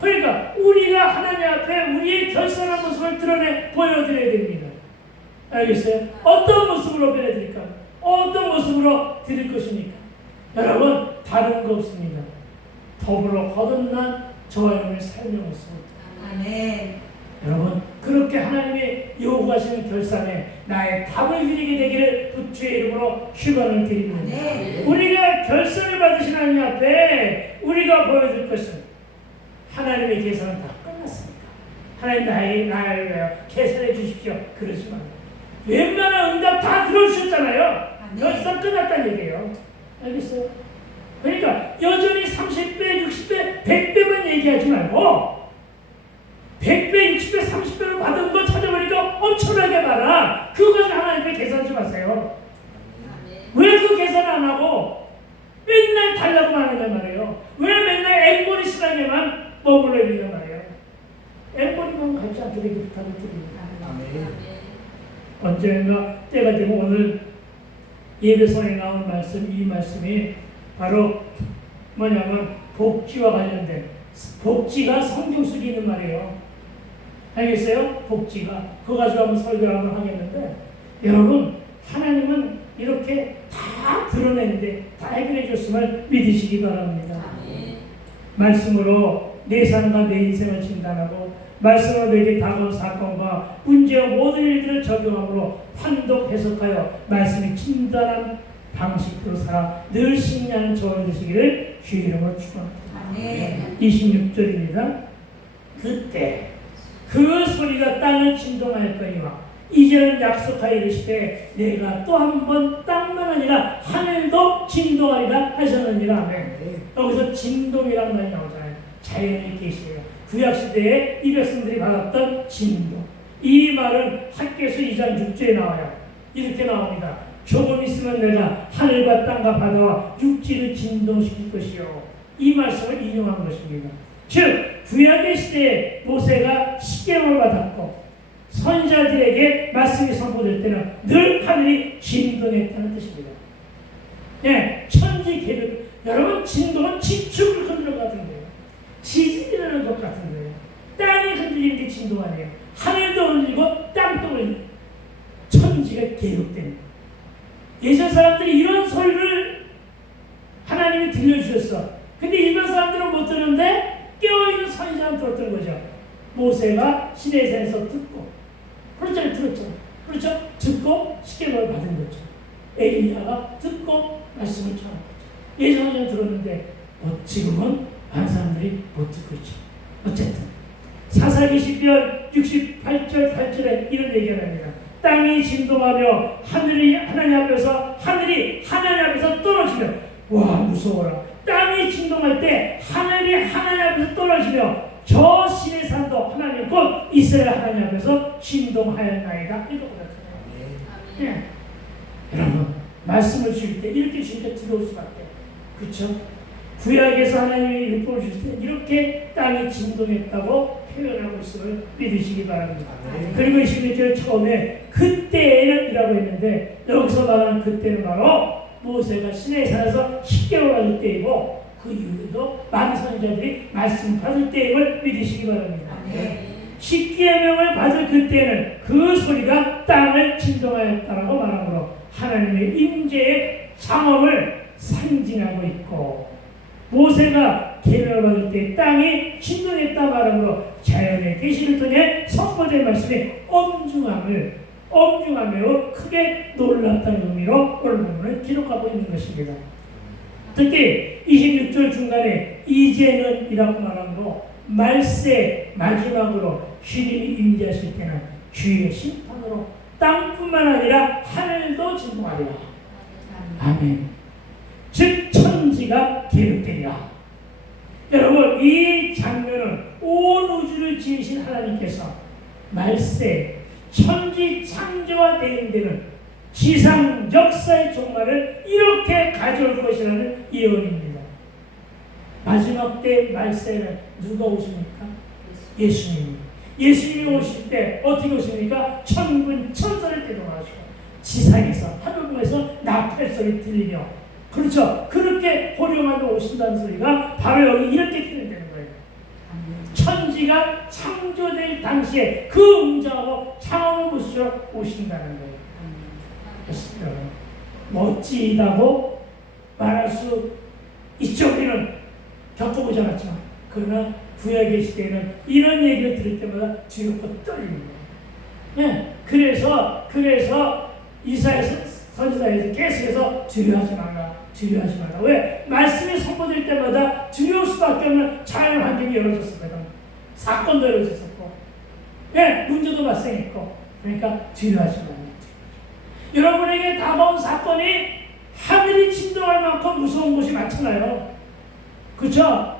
그러니까 우리가 하나님 앞에 우리의 결산한 모습을 드러내 보여드려야 됩니다. 알겠어요? 어떤 모습으로 보여드릴까? 어떤 모습으로 드릴 것입니까? 여러분, 다른 거 없습니다. 더불어 거듭난 저와 여러분의 삶의 모습. 아멘. 여러분, 그렇게 하나님이 요구하시는 결산에 나의 답을 드리게 되기를 주의 이름으로 축원을 드립니다. 네. 우리가 결산을 받으신 하나님 앞에 우리가 보여줄 것은 하나님의 계산은 다 끝났습니다. 하나님 나를 위하여 계산해 주십시오. 그러지 말고 웬만한 응답 다 들어주셨잖아요. 결산 끝났다는 얘기예요. 알겠어요? 그러니까 여전히 30배, 60배, 100배만 얘기하지 말고 100배, 60배, 30배를 받은 거 찾아보니까 엄청나게 많아. 그것은 하나님께 계산하지 마세요. 왜 그 계산 안 하고 맨날 달라고만 하냐 말이에요. 왜 맨날 앵벌이 신앙에만 머물러 있느냐 말이에요. 앵벌이만 갖지 않게 되기 부탁드립니다. 언젠가 때가 되면 오늘 예배성에 나온 말씀, 이 말씀이 바로 뭐냐면 복지와 관련된, 복지가 성경 속에 있는 말이에요. 알겠어요? 복지가. 그거 가지고 한번 설교를 한번 하겠는데, 여러분, 하나님은 이렇게 다 드러내는데 다 해결해 줬음을 믿으시기 바랍니다. 말씀으로 내 삶과 내 인생을 진단하고 말씀으로 내게 다가온 사건과 문제와 모든 일들을 적용함으로 판독 해석하여 말씀이 진단한 방식으로 살아 늘 승리하는 저와 되시기를 주의 이름으로 축원합니다. 26절입니다. 그때 그 소리가 땅을 진동하였거니와 이제는 약속하여 이르시되 내가 또 한 번 땅만 아니라 하늘도 진동하리라 하셨느니라. 아멘. 여기서 진동이라는 말이 나오잖아요. 자연의 계시예요. 구약시대에 이 백성들이 받았던 진동. 이 말은 학개서 2장 6절에 나와요. 이렇게 나옵니다. 조금 있으면 내가 하늘과 땅과 바다와 육지를 진동시킬 것이요. 이 말씀을 인용한 것입니다. 즉 구약의 시대에 모세가 십계명을 받았고 선지자들에게 말씀이 선포될 때는 늘 하늘이 진동했다는 뜻입니다. 예, 천지 계획. 여러분, 진동은 지축을 흔드는 것 같은 거예요. 지진이 일어나는 것 같은 거예요. 땅이 흔들리는 게 진동 아니에요. 하늘도 흔들리고 땅도 흔들리고 천지가 계획됩니다. 예전 사람들이 이런 소리를 하나님이 들려주셨어. 근데 일반 사람들은 못 듣는데 깨어있는 선지자는 들었던 거죠. 모세가 시내산에서 듣고, 들었죠. 그렇죠? 듣고 십계명을 받은 거죠. 엘리야가 듣고 말씀을 전한 거죠. 예전에는 들었는데 지금은 많은 사람들이 못 듣고 있죠. 어쨌든 사사기 10편 68절 8절에 이런 얘기를 합니다. 땅이 진동하며 하늘이 하나님 앞에서 떨어지며, 와 무서워라. 땅이 진동할 때 하늘이 하나님 앞에서 떨어지며 저 신의 산도 하나님 곧 이스라엘 하나님 앞에서 진동하였나이다. 이거 그렇잖아요. 예. 여러분, 말씀을 주실 때 이렇게 주니까 들어올 수밖에. 그렇죠? 구약에서 하나님이 율법을 주실 때 이렇게 땅이 진동했다고 표현하고 있음을 믿으시기 바랍니다. 그리고 21절 처음에 그때에는 이라고 했는데 여기서 말하는 그때는 바로 모세가 시내산에서 십계명을 받을 때이고 그 이후에도 많은 선지자들이 말씀 받을 때임을 믿으시기 바랍니다. 십계명을 받을 그때는 그 소리가 땅을 진동하였다라고 말하므로 하나님의 임재의 상업을 상징하고 있고, 모세가 계명을 받을 때 땅이 진동했다 말하므로 자연의 계시를 통해 선포된 말씀이 엄중함으로 크게 놀랐다는 의미로 오늘 본문을 기록하고 있는 것입니다. 특히 26절 중간에 이제는 이라고 말하므로 말세 마지막으로 주님이 임재하실 때는 주의 심판으로 땅뿐만 아니라 하늘도 진동하리라. 아멘. 즉 천지가 계획되리라. 여러분, 이 장면은 온 우주를 지으신 하나님께서 말세 천지 창조와 대응되는 지상 역사의 종말을 이렇게 가져올 것이라는 예언입니다. 마지막 때 말세는 누가 오십니까? 예수님이. 예수님이 오실 때 어떻게 오십니까? 천군 천사를 대동하시고 지상에서 하늘궁에서 나팔 소리 들리며, 그렇죠, 그렇게 호령하며 오신다는 소리가 바로 여기 이렇게 표현되는 거예요. 천지가 창조될 당시에 그 웅장하고 창조의 모습으로 오신다는 거예요. 멋지다고 말할 수 있죠. 우리는 겪어보지 않았지만, 그러나 구약의 시대에는 이런 얘기를 들을 때마다 두렵고 떨리는 거예요. 네. 그래서 이사야서 선지자에서 계속해서 두려워하지 말라, 두려워하지 말라. 왜? 말씀이 선포될 때마다 두려울 수밖에 없는 자연 환경이 열어졌었거든. 사건도 열어졌었고, 네, 문제도 발생했고, 그러니까 두려워하지 말라. 여러분에게 다가온 사건이 하늘이 진동할 만큼 무서운 곳이 많잖아요. 그렇죠?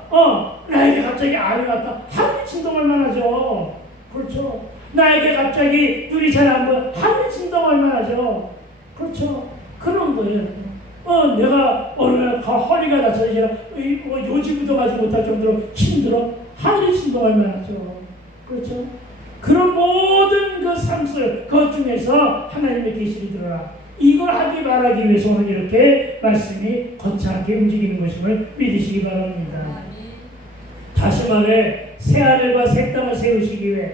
나에게 갑자기 알이 왔다. 하늘이 진동할 만하죠. 그렇죠? 나에게 갑자기 눈이 잘 안 보여. 하늘이 진동할 만하죠. 그렇죠? 그런 거예요. 내가 어느 날 허리가 다쳐서 요지부도 가지 못할 정도로 힘들어. 하늘이 진동할 만하죠. 그렇죠? 그런 모든 그 상술, 그것 중에서 하나님의 계시를 들어라. 이걸 하기 말하기 위해서 오늘 이렇게 말씀이 거창하게 움직이는 것임을 믿으시기 바랍니다. 다시 말해, 새하늘과 새 땅을 세우시기 위해,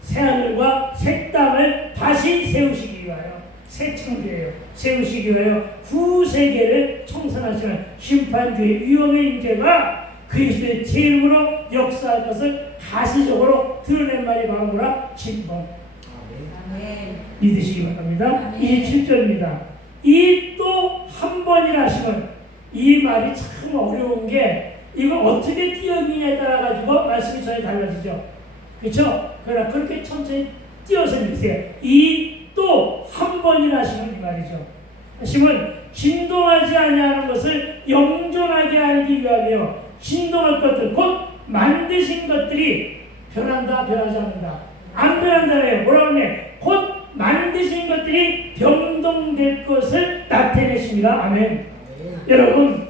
새하늘과 새 땅을 다시 세우시기 위하여, 새 창조예요. 세우시기 위하여 구세계를 청산하시는 심판주의 위엄의 인재가 그리스도의 제 이름으로 역사할 것을 가시적으로 드러낸 말이 바로 뭐라? 진봉. 믿으시기 바랍니다. 27절입니다. 이 또 한 번이라 하시면, 이 말이 참 어려운 게 이거 어떻게 띄어쓰느냐에 따라 가지고 말씀이 전혀 달라지죠. 그렇죠? 그러나 그렇게 천천히 띄어서 읽으세요. 이 또 한 번이라 하시면 이 말이죠. 하시면 진동하지 아니하는 것을 영존하게 하기 위하며 진동할 것들, 곧 만드신 것들이 변한다, 변하지 않는다. 안 변한다래요. 뭐라고 하네? 곧 만드신 것들이 변동될 것을 나타내십니다. 아멘. 여러분,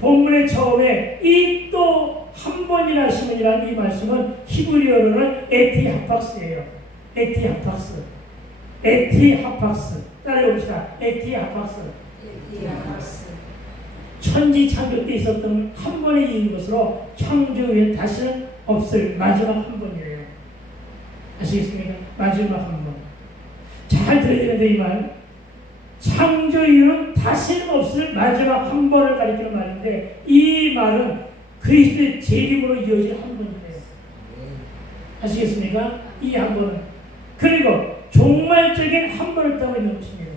본문의 처음에 이 또 한 번이나 하시면이라는 이 말씀은 히브리어로는 에티하팍스예요. 에티하팍스. 에티하팍스. 따라해봅시다. 에티하팍스. 천지 창조 때 있었던 한 번의 일인 것으로 창조 후에 다시는 없을 마지막 한 번이에요. 아시겠습니까? 마지막 한 번. 잘 들어야 되는데 이 말. 창조 이후는 다시는 없을 마지막 한 번을 가리키는 말인데, 이 말은 그리스도의 재림으로 이어질 한 번이에요. 아시겠습니까? 이 한 번은. 그리고 종말적인 한 번을 담고 있는 것입니다.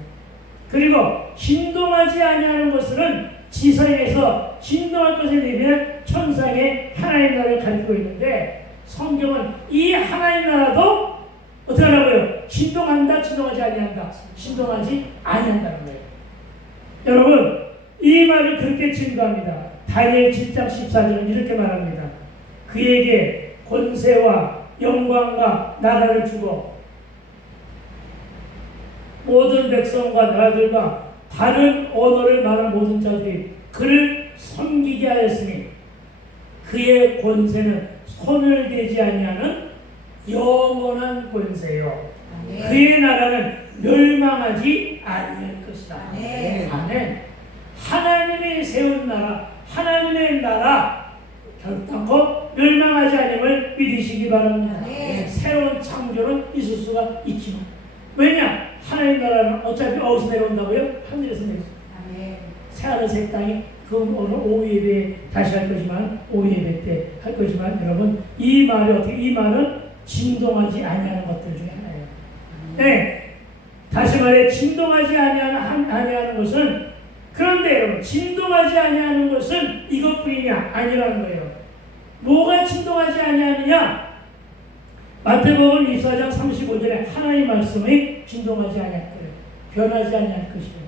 그리고 진동하지 아니하는 것은 지상에서 진동할 것에 대비한 천상의 하나님 나라를 가리키고 있는데, 성경은 이 하나님 나라도 어떻게 하라고요? 진동한다, 진동하지 아니한다. 진동하지 아니한다는 거예요. 여러분, 이 말을 그렇게 증거합니다. 다니엘 7장 14절은 이렇게 말합니다. 그에게 권세와 영광과 나라를 주고 모든 백성과 나라들과 다른 언어를 말하는 모든 자들이 그를 섬기게 하였으니 그의 권세는 소멸되지 아니하는 영원한 권세요. 그의 나라는 멸망하지 아니할 것이다. 아멘. 하나님이 세운 나라, 하나님의 나라 결단코 멸망하지 않음을 믿으시기 바랍니다. 새로운 창조는 있을 수가 있지만, 왜냐? 하나님 나라는 어차피 어디서 내려온다고요? 하늘에서 내려온다. 새하늘 새 땅이 그 오늘 오후 예배 다시 할 거지만, 오후 예배 때 할 거지만, 여러분, 이 말이 어떻게, 이 말은 진동하지 아니하는 것들 중에 하나예요. 네. 다시 말해, 진동하지 아니하는 것은, 그런데 여러분, 진동하지 아니하는 것은 이것뿐이냐? 아니라는 거예요. 뭐가 진동하지 아니하느냐? 마태복음 24장 35절에 하나님의 말씀이 진동하지 아니할 거예요. 변하지 아니할 것이에요.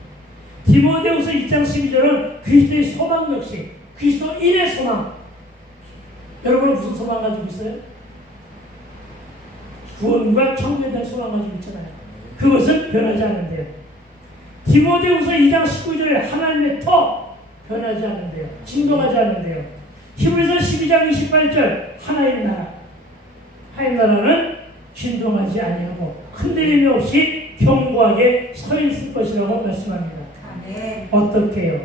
디모데후서 2장 12절은 그리스도의 소망 역시 그리스도인의 소망. 여러분은 무슨 소망 가지고 있어요? 구원과 천국에 대한 소망 가지고 있잖아요. 그것은 변하지 않는데요. 디모데후서 2장 19절에 하나님의 터 변하지 않는데요. 진동하지 않는데요. 히브리서 12장 28절 하나님 나라. 하나님 나라는 진동하지 아니하고 흔들림이 없이 견고하게 서 있을 것이라고 말씀합니다. 어떻게요?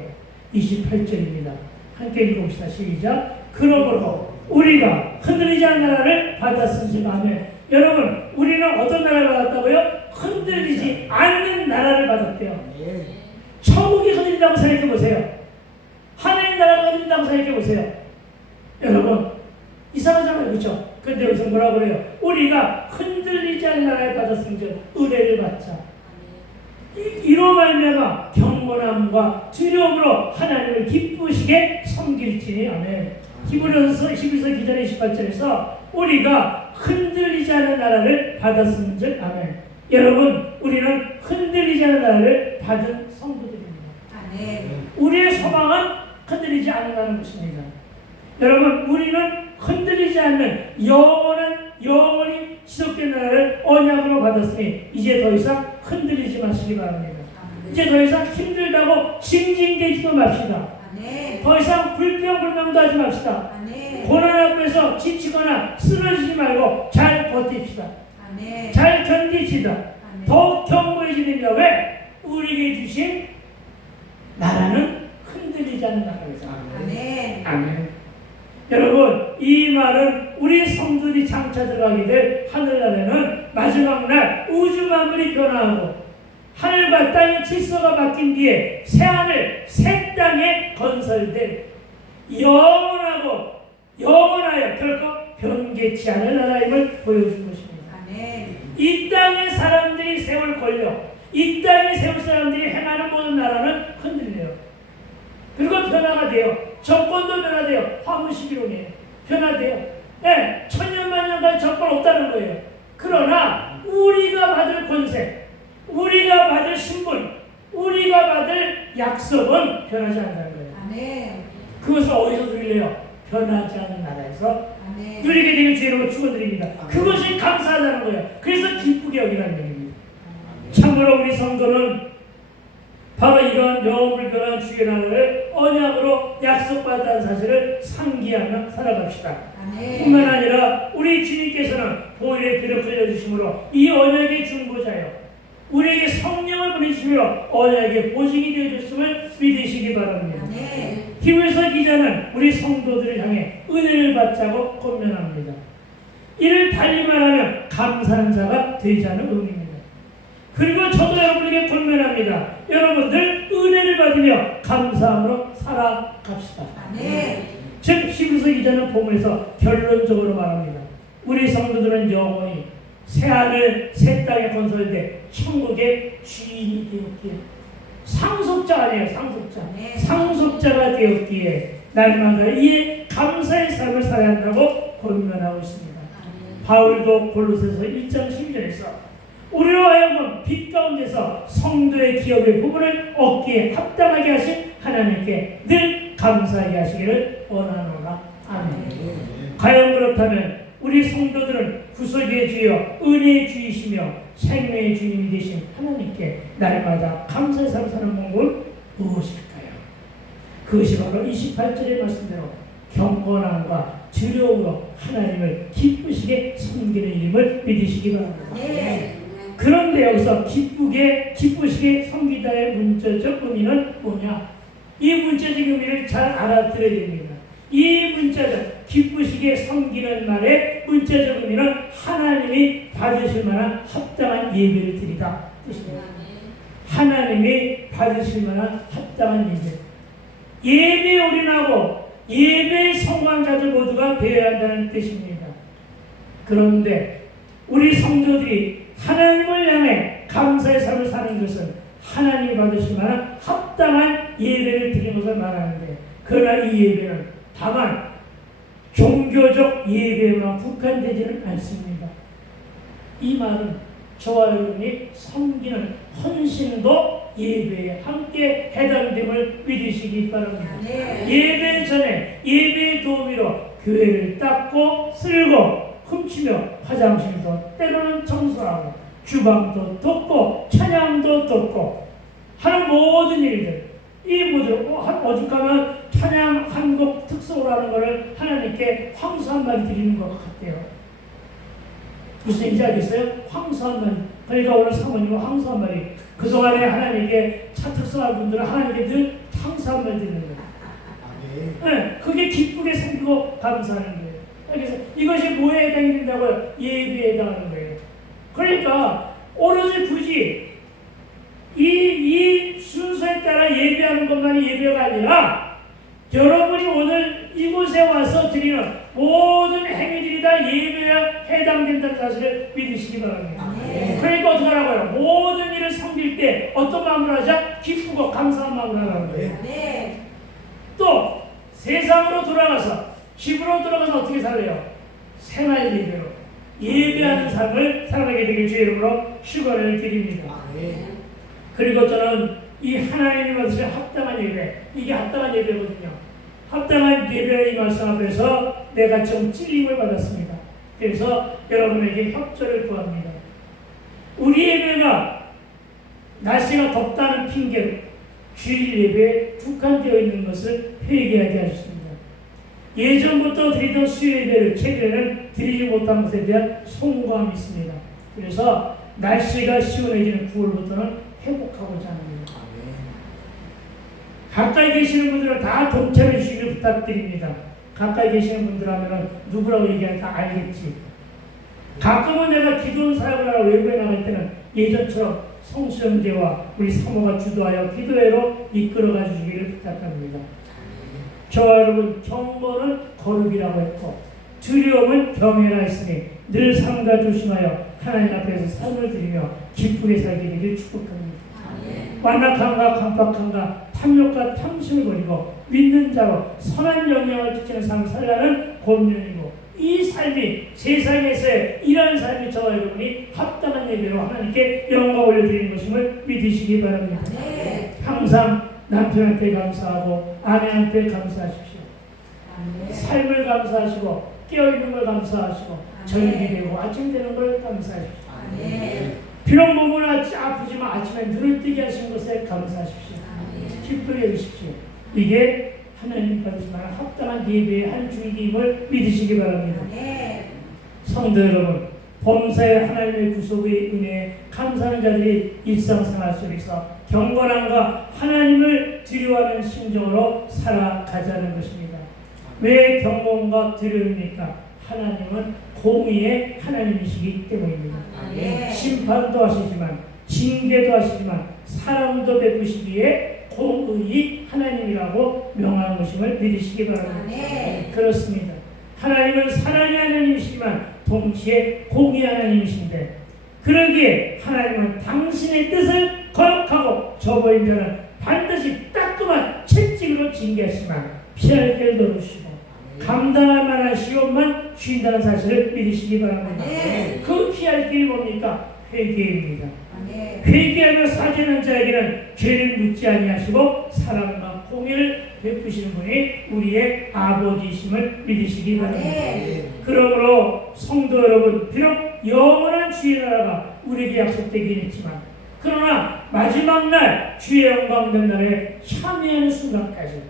28절입니다. 함께 읽어봅시다. 시작. 그러므로 우리가 흔들리지 않는 나라를 받았으니 아멘. 여러분, 우리는 어떤 나라를 받았다고요? 흔들리지 않는 나라를 받았대요. 천국이 흔들린다고 생각해 보세요. 하나님 나라가 흔들린다고 생각해 보세요. 여러분, 이상하잖아요, 그렇죠? 근데 여기서 뭐라고 그래요? 우리가 흔들리지 않는 나라를 받았으니 은혜를 받자. 이로 말미암아 경건함과 두려움으로 하나님을 기쁘시게 섬길지니 아멘. 히브리서 기전의 28절에서 우리가 흔들리지 않는 나라를 받았음즉 아멘. 여러분, 우리는 흔들리지 않는 나라를 받은 성도들입니다. 아멘. 우리의 소망은 흔들리지 않는다는 것입니다. 여러분, 우리는 흔들리지 않는 영원히 지속된 나라를 언약으로 받았으니 이제 더 이상 흔들리지 마시기 바랍니다. 이제 더 이상 힘들다고 징징대지도 맙시다. 더 이상 불평불만도 하지 맙시다. 고난 앞에서 지치거나 쓰러지지 말고 잘 버팁시다. 잘 견딥시다. 더욱 견고해지느냐. 왜? 우리에게 주신 나라는 흔들리지 않는 나라입니다. 아멘. 여러분, 이 말은 우리 성도들이 장차 들어가게 될 하늘나라는 마지막 날 우주 만물이 변화하고 하늘과 땅의 질서가 바뀐 뒤에 새하늘 새 땅에 건설된 영원하여 결코 변개치 않을 나라임을 보여준 것입니다. 이 땅의 사람들이 세울 권력, 이 땅에 세울 사람들이 행하는 모든 나라는 흔들려요. 그리고 변화가 돼요. 정권도 변화돼요. 화무 11호에 변화돼요. 네, 천년만년간 정권 없다는 거예요. 그러나 우리가 받을 권세, 우리가 받을 신분, 우리가 받을 약속은 변하지 않는다는 거예요. 아멘. 그것을 어디서 누리래요? 변하지 않는 나라에서 아멘. 누리게 되길 주의로 축원드립니다. 그것이 감사하다는 거예요. 그래서 기쁘게 여기라는 얘기입니다. 참으로 우리 성도는 바로 이러한 영원불변한 주의 나라를 언약으로 약속받았다는 사실을 상기하며 살아갑시다. 뿐만 아니라 우리 주님께서는 보혈의 피를 흘려주심으로 이 언약의 중보자요, 우리에게 성령을 보내주시며 언약의 보증이 되어줬음을 믿으시기 바랍니다. 히브리서 기자는 우리 성도들을 향해 은혜를 받자고 권면합니다. 이를 달리 말하면 감사하는 자가 되자는 의미입니다. 그리고 저도 여러분에게 권면합니다. 여러분들 은혜를 받으며 감사함으로 살아갑시다. 즉 히브리서 기자는 본문에서 결론적으로 말합니다. 우리 성도들은 영원히 새하늘 새 땅에 건설돼 천국의 주인이 되었기에, 상속자 아니에요. 상속자가 되었기에 날마다 이에 감사의 삶을 살아야 한다고 권면하고 있습니다. 바울도 골로새서 1장 12절에서 우리로 하여금 빛 가운데서 성도의 기업의 부분을 얻기에 합당하게 하신 하나님께 늘 감사하게 하시기를 원하노라. 아멘. 과연 그렇다면 우리 성도들은 구속의 주여 은혜의 주이시며 생명의 주님이 되신 하나님께 날마다 감사의 삶을 사는 방법은 무엇일까요? 그것이 바로 28절의 말씀대로 경건함과 두려움으로 하나님을 기쁘시게 섬기는 일임을 믿으시기 바랍니다. 그런데 여기서 기쁘시게 섬기다의 문자적 의미는 뭐냐? 이 문자적 의미를 잘 알아들어야 됩니다. 이 문자적 기쁘시게 섬기는 말의 문자적 의미는 하나님이 받으실 만한 합당한 예배를 드리다 뜻입니다. 하나님이 받으실 만한 합당한 예배, 예배에 올인하고 예배에 성공한 자들 모두가 되어야 한다는 뜻입니다. 그런데 우리 성도들이 하나님을 향해 감사의 삶을 사는 것은 하나님이 받으실 만한 합당한 예배를 드리는 것을 말하는데, 그러나 이 예배는 다만 종교적 예배만 국한되지는 않습니다. 이 말은 저와 여러분이 섬기는 헌신도 예배에 함께 해당됨을 믿으시기 바랍니다. 네. 예배 전에 예배의 도우미로 교회를 닦고 쓸고 훔치며 화장실도 때로는 청소하고 주방도 돕고 찬양도 돕고 하는 모든 일들, 이 모든 오죽하면 찬양 한 곡 특성으로 하는 것을 하나님께 황소 한 마리 드리는 것 같아요. 무슨 얘기인지 알겠어요? 황소 한 마리. 그러니까 오늘 사모님은 황소 한 마리. 그동안에 하나님께 차특성한 분들은 하나님께 늘 황소 한 마리 드리는 거예요. 네, 그게 기쁘게 생기고 감사하는 거예요. 그래서 이것이 뭐에 해당이 된다고요? 예배에 해당하는 거예요. 그러니까 오로지 굳이 이 순서에 따라 예배하는 것만이 예배가 아니라 여러분이 오늘 이곳에 와서 드리는 모든 행위들이 다 예배에 해당된다는 사실을 믿으시기 바랍니다. 그러니까 어떻게 하라고요? 모든 일을 섬길 때 어떤 마음으로 하자? 기쁘고 감사한 마음으로 하라는 거예요. 또 세상으로 돌아가서 집으로 돌아가서 어떻게 살래요? 생활 예배로 예배하는 삶을 살아가게 되길 주의 이름으로 축원을 드립니다. 그리고 저는 이 하나님이 받으신 합당한 예배, 이게 합당한 예배거든요. 합당한 예배의 이 말씀 앞에서 내가 좀 찔림을 받았습니다. 그래서 여러분에게 협조를 구합니다. 우리 예배가 날씨가 덥다는 핑계로 주일 예배에 국한되어 있는 것을 회개하게 하셨습니다. 예전부터 드리던 수요 예배를 최근에는 드리지 못한 것에 대한 송구함이 있습니다. 그래서 날씨가 시원해지는 9월부터는 회복하고자 합니다. 가까이 계시는 분들은 다 동참해 주시길 부탁드립니다. 가까이 계시는 분들 하면은 누구라고 얘기하면 다 알겠지. 가끔은 내가 기도원 사역을 하러 외부에 나갈 때는 예전처럼 성수형제와 우리 사모가 주도하여 기도회로 이끌어가 주시기를 부탁합니다. 저와 여러분, 경건은 거룩이라고 했고 두려움은 경외라 했으니 늘 삼가 조심하여 하나님 앞에서 삶을 드리며 기쁘게 살게 되길 축복합니다. 완악함과 강박함과 탐욕과 탐심을 버리고 믿는 자로 선한 영향을 끼치는 삶을 살라는 권면이고, 이 삶이 세상에서의 이런 삶이 저와 여러분이 합당한 예배로 하나님께 영광 올려드리는 것임을 믿으시기 바랍니다. 항상 남편한테 감사하고 아내한테 감사하십시오. 삶을 감사하시고 깨어있는 걸 감사하시고 저녁이 되고 아침 되는 걸 감사하십시오. 비록 몸은 아프지만 아침에 눈을 뜨게 하신 것에 감사하십시오. 기쁘게 여기십시오. 이게 하나님 받으시면 합당한 예배의 한 줄기임을 믿으시기 바랍니다. 성도 여러분, 범사에 하나님의 구속의 은혜에 감사하는 자들이 일상생활 속에서 경건함과 하나님을 두려워하는 심정으로 살아가자는 것입니다. 왜 경건과 두려움입니까? 하나님은 공의의 하나님이시기 때문입니다. 심판도 하시지만 징계도 하시지만 사랑도 베푸시기에 공의의 하나님이라고 명한 것임을 믿으시기 바랍니다. 그렇습니다. 하나님은 사랑의 하나님이시지만 동시에 공의의 하나님이신데, 그러기에 하나님은 당신의 뜻을 거역하고 저버린 자는 반드시 따끔한 채찍으로 징계하시지만 피할 길도 주시고 감당할 만한 시험만 주신다는 사실을 믿으시기 바랍니다. 그 피할 길이 뭡니까? 회개입니다. 회개하며 사죄하는 자에게는 죄를 묻지 아니하시고 사랑과 공의를 베푸시는 분이 우리의 아버지이심을 믿으시기 바랍니다. 그러므로 성도 여러분, 비록 영원한 주의 나라가 우리에게 약속되긴 했지만, 그러나 마지막 날 주의 영광된 날에 참여하는 순간까지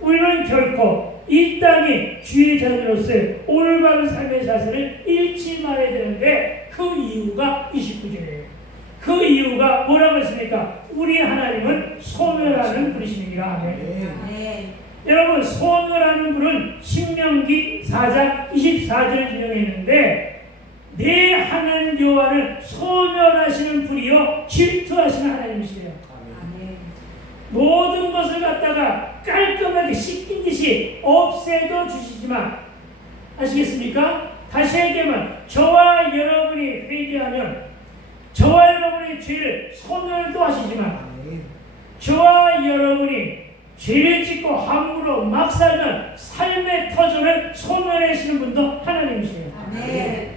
우리는 결코 이 땅이 주의 자녀로서의 올바른 삶의 자세를 잃지 말아야 되는데, 그 이유가 29절이에요. 그 이유가 뭐라고 했습니까? 우리 하나님은 소멸하는 분이십니다. 여러분, 소멸하는 분은 신명기 4장 24절 인용했는데, 내 하나님 여호와는 소멸하시는 분이요 질투하시는 하나님이시래요. 모든 것을 갖다가 깔끔하게 씻긴 듯이 없애도 주시지만, 아시겠습니까? 다시 얘기하면 저와 여러분이 회개하면 저와 여러분의 죄를 소멸도 하시지만, 저와 여러분이 죄를 짓고 함부로 막 살면 삶의 터전을 소멸하시는 분도 하나님이세요.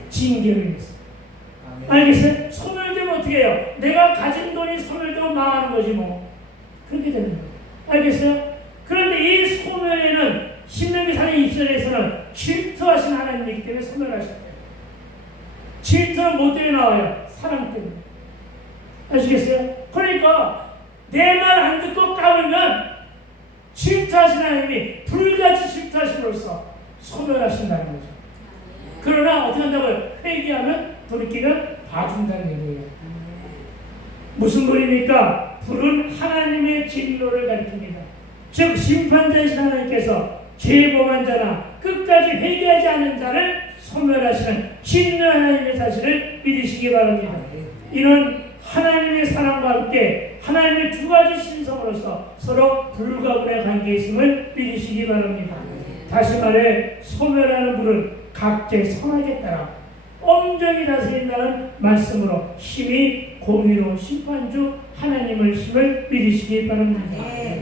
징계로 인해서. 알겠어요? 소멸되면 어떻게 어떻게 해요? 내가 가진 돈이 소멸되고 망하는 거지 뭐. 그렇게 되는 거예요. 알겠어요? 그런데 이 소멸에는 신명기상의 입술에서는 질투하신 하나님이기 때문에 소멸하셨대요. 질투는 뭐 때문에 나와요? 사랑 때문에. 아시겠어요? 그러니까 내 말 안 듣고 까불면 질투하신 하나님이 불같이 질투하심으로써 소멸하신다는 거죠. 그러나 어떻게 한다고요? 회개하면 돌이키면 봐준다는 얘기예요. 무슨 불입니까? 불은 하나님의 진노를 가리킵니다. 즉 심판자이신 하나님께서 죄범한 자나 끝까지 회개하지 않은 자를 소멸하시는 진노 하나님의 사실을 믿으시기 바랍니다. 이는 하나님의 사랑과 함께 하나님의 두 가지 신성으로서 서로 불가분의 관계에 있음을 믿으시기 바랍니다. 다시 말해 소멸하는 불은 각자의 선악에 따라 엄정히 다스린다는 말씀으로 심히 공의로운 심판주 하나님을 심을 믿으시기 바랍니다.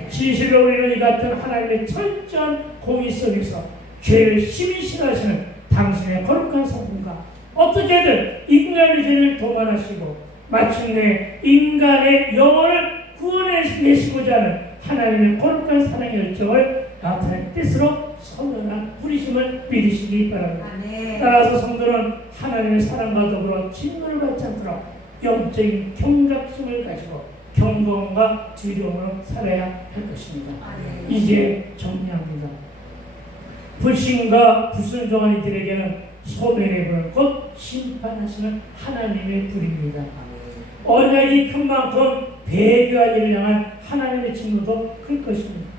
진실로 우리는 이 같은 하나님의 철저한 공의 속에서 죄를 심히 싫어하시는 당신의 거룩한 성품과 어떻게든 인간의 죄를 도만하시고 마침내 인간의 영혼을 구원해내시고자 하는 하나님의 거룩한 사랑의 열정을 나타낸 뜻으로 선언한 부르심을 믿으시기 바랍니다. 따라서 성도는 하나님의 사랑과 더불어 진노를 받지 않도록 영적인 경각심을 가지고 경건과 두려움으로 살아야 할 것입니다. 이제 정리합니다. 불신과 불순종한 이들에게는 소멸의 불, 곧 심판하시는 하나님의 불입니다. 언약이 큰 만큼 배교한 일을 향한 하나님의 진노도 클 것입니다.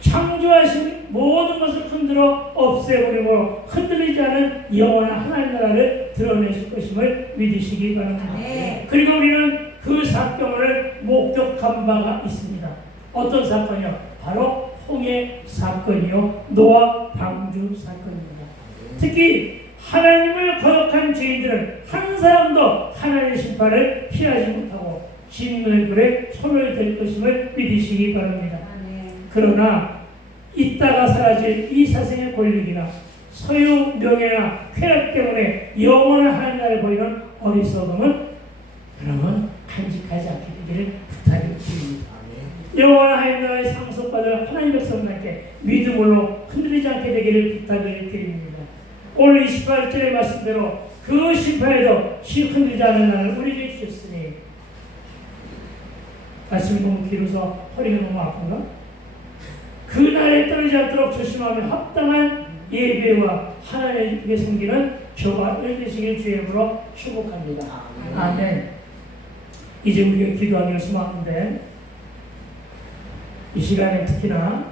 창조하신 모든 것을 흔들어 없애버리고 흔들리지 않은 영원한 하나님 나라를 드러내실 것임을 믿으시기 바랍니다. 그리고 우리는 그 사건을 목격한 바가 있습니다. 어떤 사건이요? 바로 홍해 사건이요, 노아 방주 사건입니다. 특히 하나님을 거역한 죄인들은 한 사람도 하나님의 심판을 피하지 못하고 진노의 불에 소멸될 것임을 믿으시기 바랍니다. 그러나 있다가 사라질 이 사생의 권력이나 소유, 명예나 쾌락 때문에 영원한 하나님 나라를 보이는 어리석음은 그러면 간직하지 않게 되기를 부탁드립니다. 영원한 하나님 나라의 상속받을 하나님 백성들께 믿음으로 흔들리지 않게 되기를 부탁드립니다. 오늘 28절의 말씀대로 그 심판에도 흔들리지 않은 날을 우리에게 주셨으니 말씀이 너무 길어서 허리가 너무 아픈가? 그 날에 떨어지지 않도록 조심하며 합당한 예배와 하나님께 섬기는 저와 여러분 되시길 주의 이름으로 축복합니다. 아멘. 이제 우리가 기도하기를 소망하는데 이 시간에 특히나